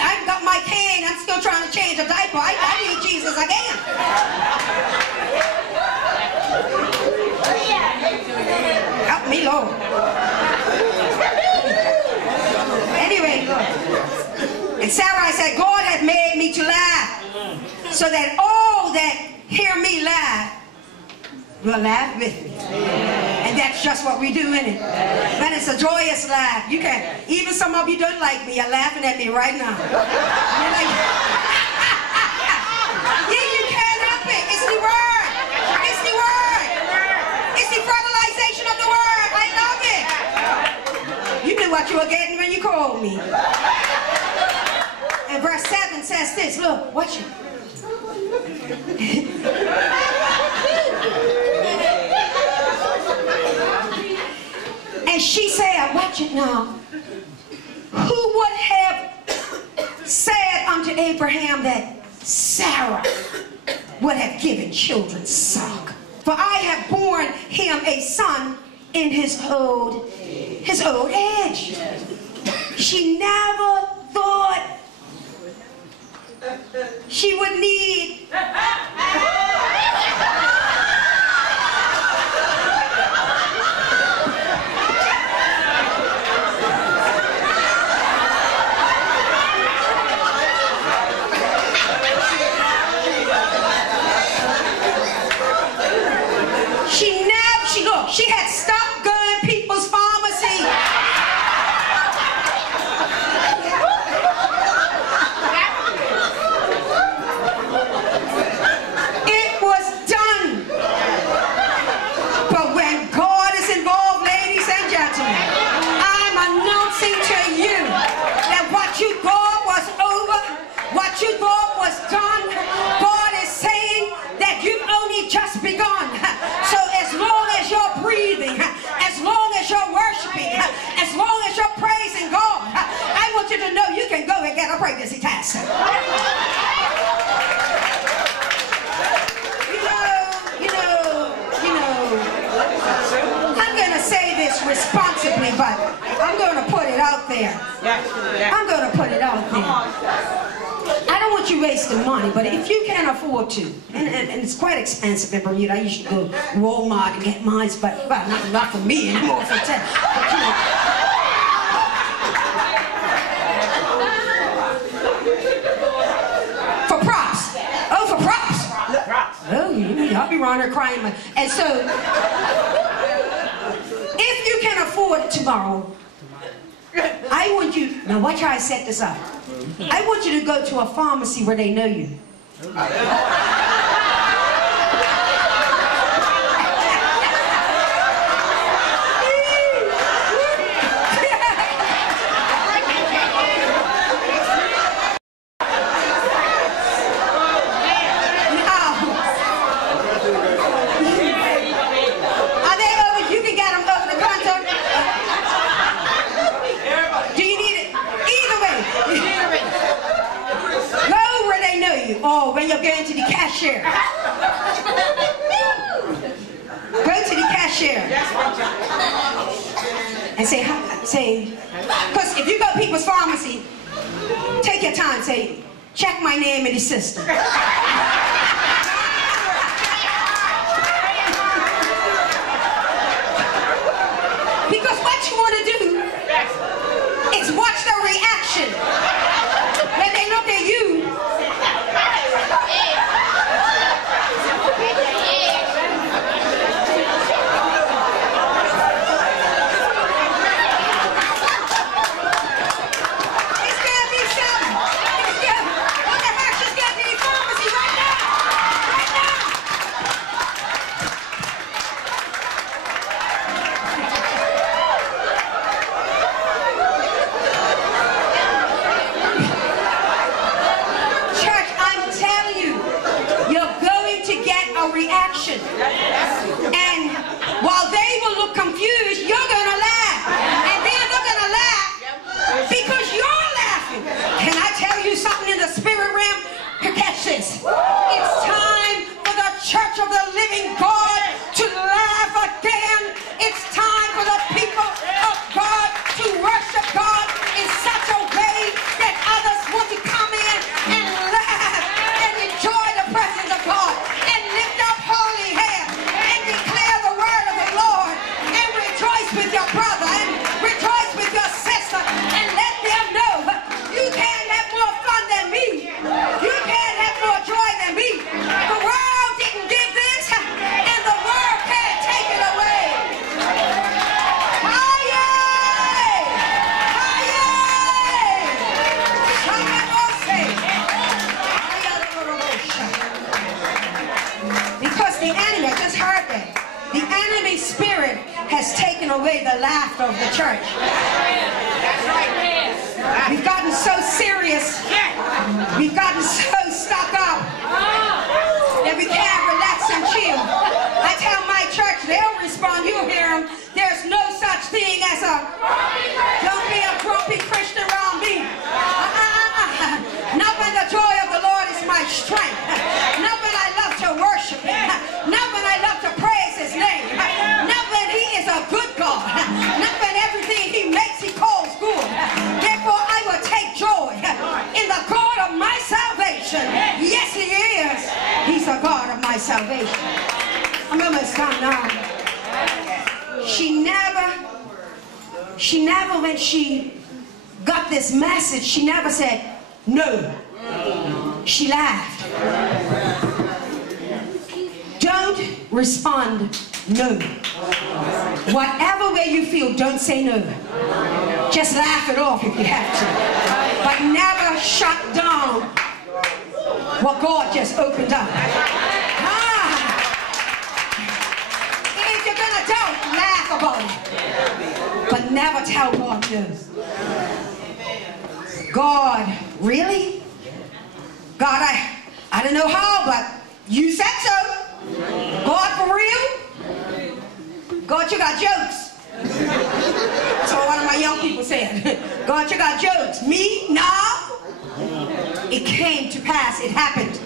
I've got my cane, I'm still trying to change a diaper. I need Jesus again. Help me, Lord. Anyway, and Sarai said, God hath made me to laugh, so that all that hear me laugh will laugh with me. And that's just what we do, isn't it? When it's a joyous laugh. You can, even some of you don't like me, you're laughing at me right now. You're like, yeah, you can't help it. It's the word. It's the word. It's the fertilization of the word. I love it. You knew what you were getting when you called me. And verse 7 says this. Look, watch it. And she said, watch it now, who would have said unto Abraham that Sarah would have given children suck? For I have borne him a son in his old age. She never thought she would need she had stopped going to people's pharmacy. It was done. But when God is involved, ladies and gentlemen, I'm announcing to you that what you thought was over, what you thought was done, God is saying that you've only just begun. So as long as you're breathing, as long as you're worshiping, as long as you're praising God, I want you to know you can go and get a pregnancy test. I'm going to say this responsibly, but I'm going to put it out there. I'm going to put it out there. I don't want you wasting money, but if you can afford to, and it's quite expensive in Bermuda. I used to go to Walmart and get mine, but well, not for me anymore, for 10. But, you know. For props. Oh, for props. Oh, I'll be around here crying. And so, if you can afford it tomorrow, I want you, now watch how I set this up. I want you to go to a pharmacy where they know you. And say, because if you go to People's Pharmacy, take your time, say, check my name in the system. Because what you want to do is watch their reaction when they look at you. Reaction. And while they will look confused, you're gonna laugh. And then they're gonna laugh because you're laughing. Can I tell you something in the spirit realm? Catch this. It's time for the church of the living God to laugh again. It's time for the people of God to worship God in such a way that others want to come in and laugh and enjoy the presence of God. With your brother and rejoice with your sister and let them know you can't have more fun than me. You can't have more joy than me. The world didn't give this and the world can't take it away. Because the enemy, I just heard that, the enemy spirit has taken away the laughter of the church. We've gotten so serious. We've gotten so stuck up that we can't relax and chill. I tell my church, they'll respond. You'll hear them. There's no such thing as a, don't be a grumpy Christian around me. Not when the joy of the Lord is my strength. Not when I love to worship Him. Not when I love to praise His name. Not when He is a good God. Not when everything He makes He calls good. Therefore I will take joy in the God of my salvation. Yes, He is. He's the God of my salvation. I'm almost done now. She never, when she got this message, she never said no. She laughed. Don't respond no. Whatever way you feel, don't say no. Just laugh it off if you have to. But never shut down what God just opened up. If you're gonna don't, laugh about it. But never tell God no. God, really? God, I don't know how, but you said so. God, for real? God, you got jokes. That's what one of my young people said. God, you got jokes. Me? No. It came to pass. It happened.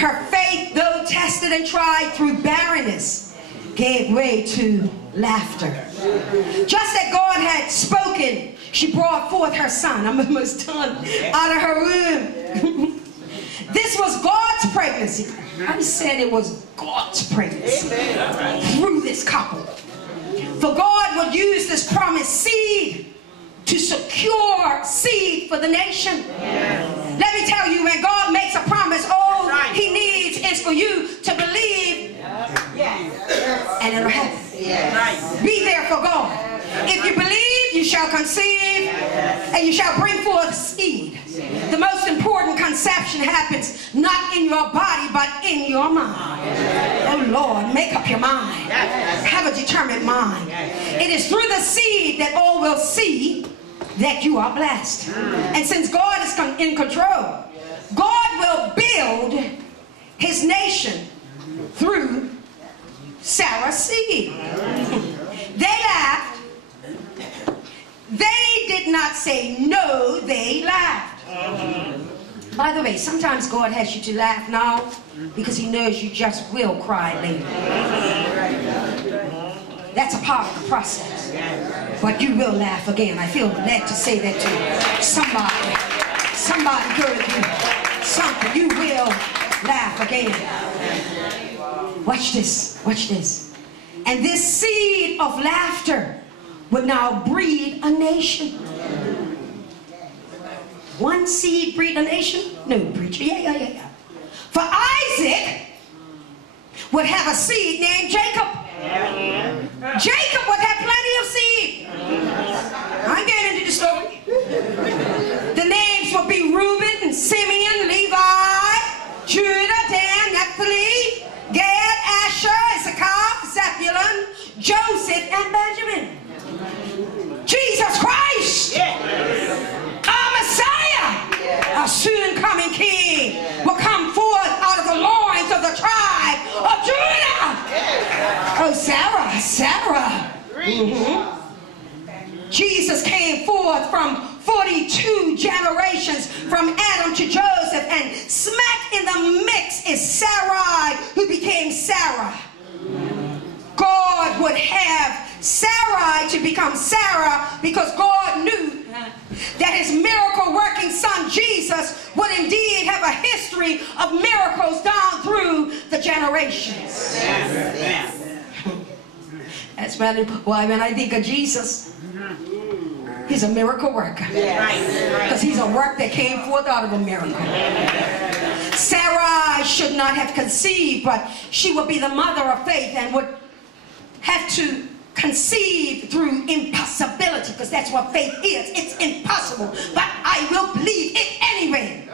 Her faith, though tested and tried through barrenness, gave way to laughter. Just as God had spoken, she brought forth her son. I'm almost done. Out of her womb. This was God's pregnancy. I said it was God's pregnancy through this couple. For God would use this promised seed to secure seed for the nation. Let me tell you, when God makes a promise, all He needs is for you to believe, and it'll happen. Be there for God. If you believe, you shall conceive, and you shall bring forth seed. The most important conception happens not in your body, but in your mind. Oh Lord, make up your mind. Have a determined mind. It is through the seed that all will see that you are blessed. And since God is in control, God will build His nation through Sarah's seed. They laughed. They did not say no, they laughed. By the way, sometimes God has you to laugh now because He knows you just will cry later. That's a part of the process. But you will laugh again. I feel led to say that to somebody. Somebody going through something. You will laugh again. Watch this. Watch this. And this seed of laughter would now breed a nation. One seed breed a nation? No, preacher. Yeah. For Isaac would have a seed named Jacob. Jacob would have plenty of seed. I ain't getting into the story. The names would be Reuben, Simeon, Levi, Judah, Dan, Naphtali, Gad, Asher, Issachar, Zebulun, Joseph, and Benjamin. Jesus Christ, our Messiah, a soon coming King, will come forth out of the loins of the tribe of Judah. Oh, Sarah. Jesus came forth from 42 generations from Adam to Joseph, and smack in the mix is Sarai, who became Sarah. God would have Sarai to become Sarah because God knew that his miracle working son Jesus would indeed have a history of miracles down through the generations. That's why when I think of Jesus, he's a miracle worker. Because he's a work that came forth out of a miracle. Sarai should not have conceived, but she would be the mother of faith and would have to conceive through impossibility, because that's what faith is. It's impossible, but I will believe it anyway.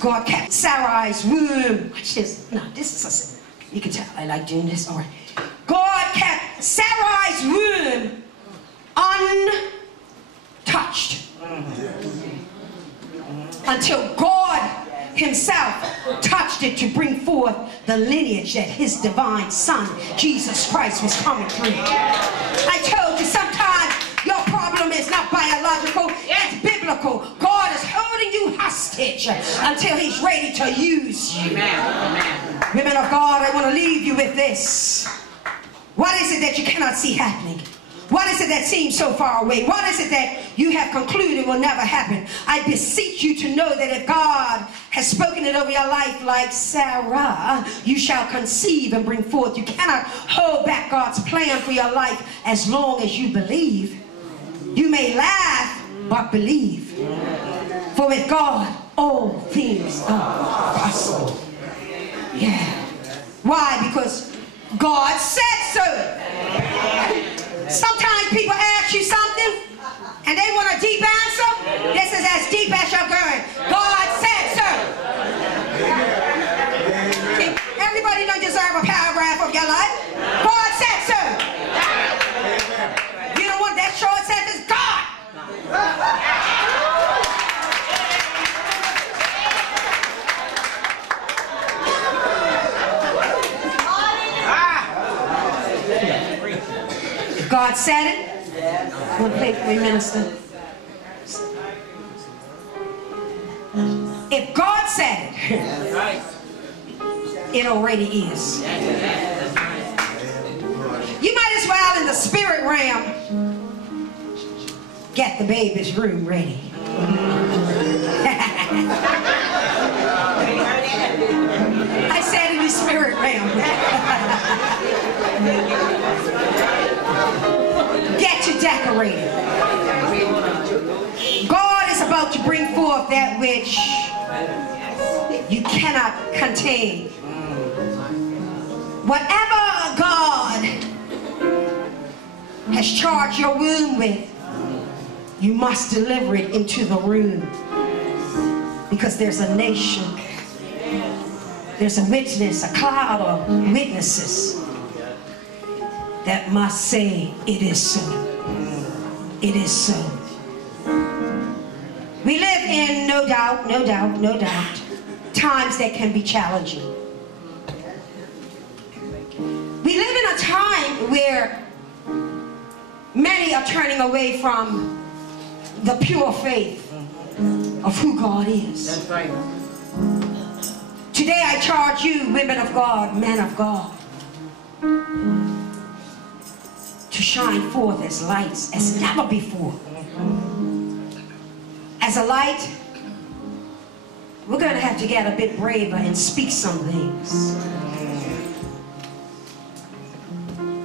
God kept Sarai's womb. Watch this. No, this is you can tell I like doing this. All right. God kept Sarai's womb untouched until God himself touched it to bring forth the lineage that his divine son Jesus Christ was coming through. I told you sometimes your problem is not biological, it's biblical. God is holding you hostage until he's ready to use you. Amen. Women of God, I want to leave you with this. What is it that you cannot see happening? What is it that seems so far away? What is it that you have concluded will never happen? I beseech you to know that if God has spoken it over your life like Sarah, you shall conceive and bring forth. You cannot hold back God's plan for your life as long as you believe. You may laugh, but believe. For with God, all things are possible. Yeah. Why? Because God said so. Sometimes people ask you something and they want a deep answer. This is as deep as you're going. God said so. Everybody don't deserve a paragraph of your life. God said so. You don't want that short sentence. God. God said it. I'm going to play for you, minister. If God said it, it already is. You might as well, in the spirit realm, get the baby's room ready. I said in the spirit realm. Get you decorated. God is about to bring forth that which you cannot contain. Whatever God has charged your womb with, you must deliver it into the room. Because there's a nation, there's a witness, a cloud of witnesses that must say, it is so. It is so. We live in, no doubt, times that can be challenging. We live in a time where many are turning away from the pure faith of who God is. That's right. Today I charge you, women of God, men of God, to shine forth as lights as never before. As a light, we're going to have to get a bit braver and speak some things.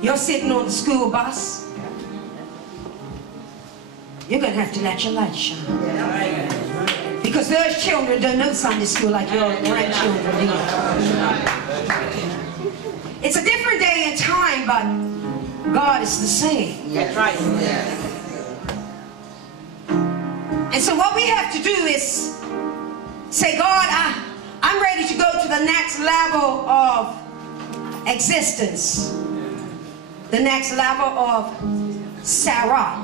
You're sitting on the school bus. You're going to have to let your light shine. Because those children don't know Sunday school like your grandchildren do. It's a different day and time, but God is the same. That's right. And so what we have to do is say, God, I'm ready to go to the next level of existence. The next level of Sarah.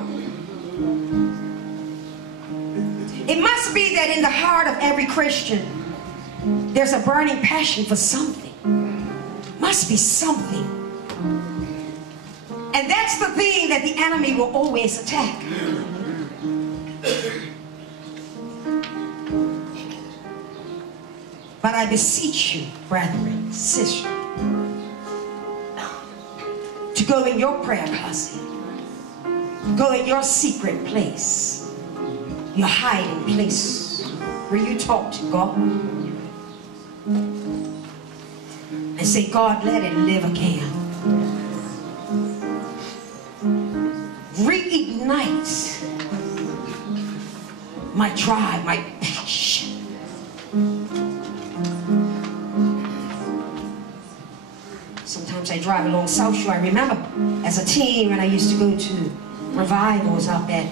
It must be that in the heart of every Christian, there's a burning passion for something. Must be something. And that's the thing that the enemy will always attack. But I beseech you, brethren, sisters, to go in your prayer closet. Go in your secret place. Your hiding place where you talk to God. And say, God, let it live again. Reignite my drive, my passion. Sometimes I drive along South Shore. I remember as a teen when I used to go to revivals up at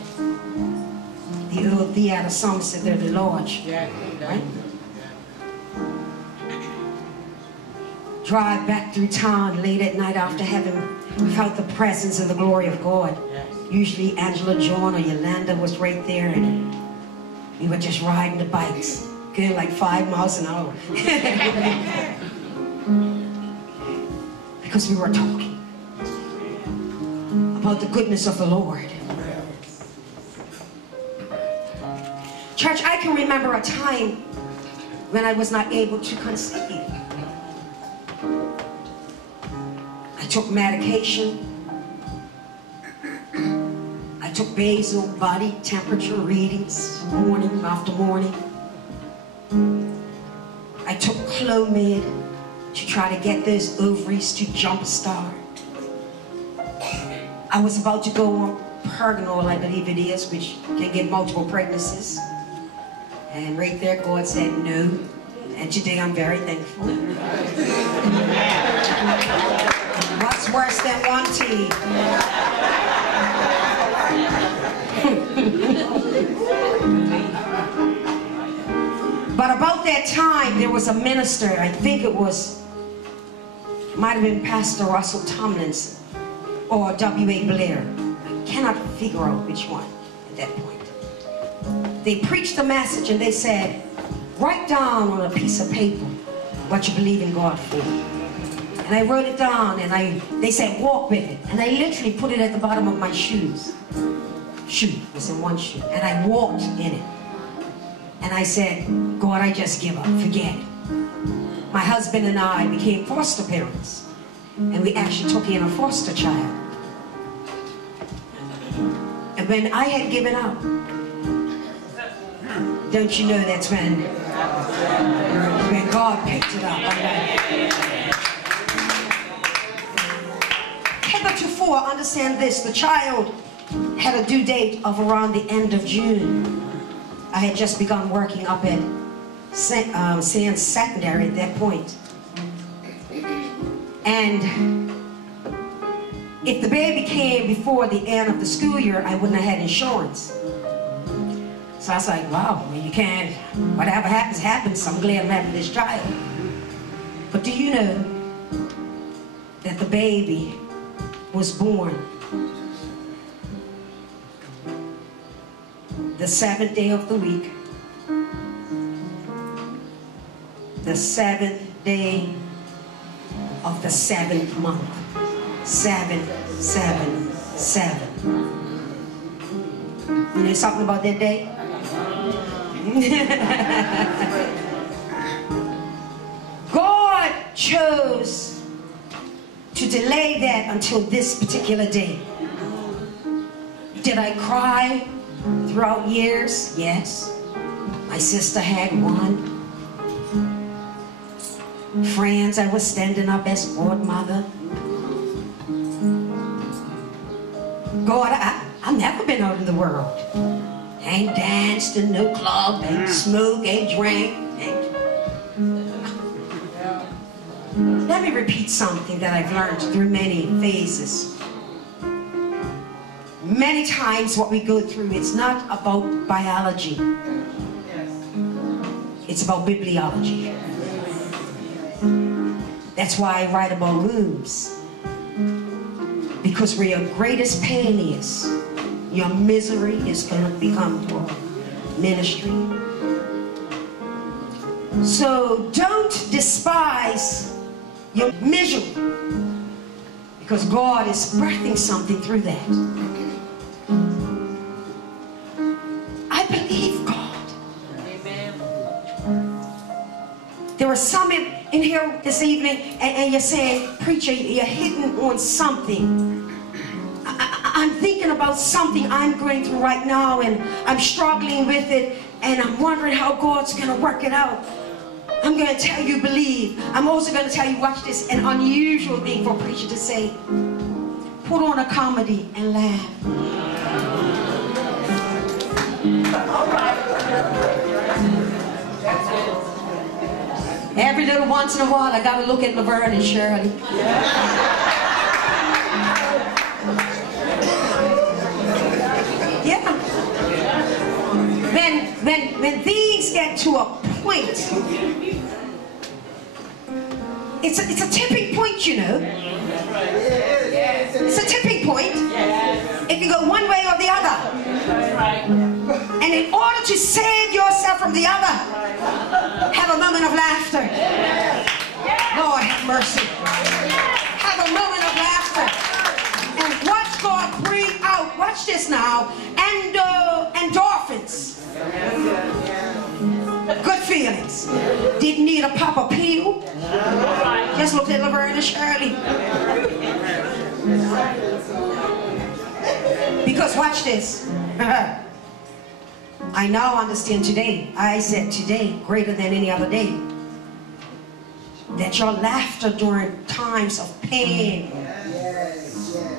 the old theater, Somerset, there, the lodge. Yeah. Right? Drive back through town late at night after having felt the presence and the glory of God. Yes. Usually Angela, John, or Yolanda was right there, and we were just riding the bikes, going like 5 miles an hour. Because we were talking about the goodness of the Lord. Church, I can remember a time when I was not able to conceive. I took medication. I took basal body temperature readings morning after morning. I took Clomid to try to get those ovaries to jumpstart. I was about to go on Pergonal, I believe it is, which can give multiple pregnancies. And right there, God said no. And today I'm very thankful. What's worse than one tea? But about that time, there was a minister, I think it might have been Pastor Russell Tomlinson or W.A. Blair. I cannot figure out which one at that point. They preached a message and they said, write down on a piece of paper what you believe in God for. And I wrote it down, and they said, walk with it. And I literally put it at the bottom of my shoes. Shoe was in one shoe. And I walked in it. And I said, God, I just give up, forget it. My husband and I became foster parents. And we actually took in a foster child. And when I had given up, don't you know that's when God picked it up. Heretofore, understand this, the child had a due date of around the end of June. I had just begun working up at Sands Secondary at that point. And if the baby came before the end of the school year, I wouldn't have had insurance. So I was like, wow, well, you can't, whatever happens, happens. I'm glad I'm having this child. But do you know that the baby was born the 7th day of the week, the 7th day of the 7th month. 7, 7, 7. You know something about that day? God chose to delay that until this particular day. Did I cry throughout years? Yes. My sister had one. Friends, I was standing up as godmother. God, I've never been out in the world. Ain't danced in no club, ain't smoked, ain't drank. Let me repeat something that I've learned through many phases. Many times what we go through, it's not about biology. It's about bibliology. That's why I write about wounds. Because where your greatest pain is, your misery is going to become your ministry. So don't despise your misery, because God is birthing something through that. I believe God. Amen. There are some in here this evening, and you're saying, preacher, you're hitting on something. I'm thinking about something I'm going through right now, and I'm struggling with it, and I'm wondering how God's going to work it out. I'm going to tell you, believe. I'm also going to tell you, watch this, an unusual thing for a preacher to say. Put on a comedy and laugh. Every little once in a while, I got to look at Laverne and Shirley. Yeah. When things get to a point, it's a tipping point, you know. It's a tipping point. It can go one way or the other. And in order to save yourself from the other, have a moment of laughter. Lord have mercy. Have a moment of laughter. And watch God bring out, watch this now, endorphins. Good feelings. Didn't need a pop a pill. Just looked at Laverne and Shirley. Because watch this. I now understand today, I said today, greater than any other day, that your laughter during times of pain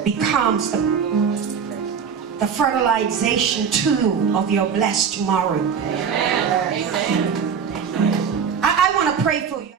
becomes the fertilization tool of your blessed tomorrow. I want to pray for you.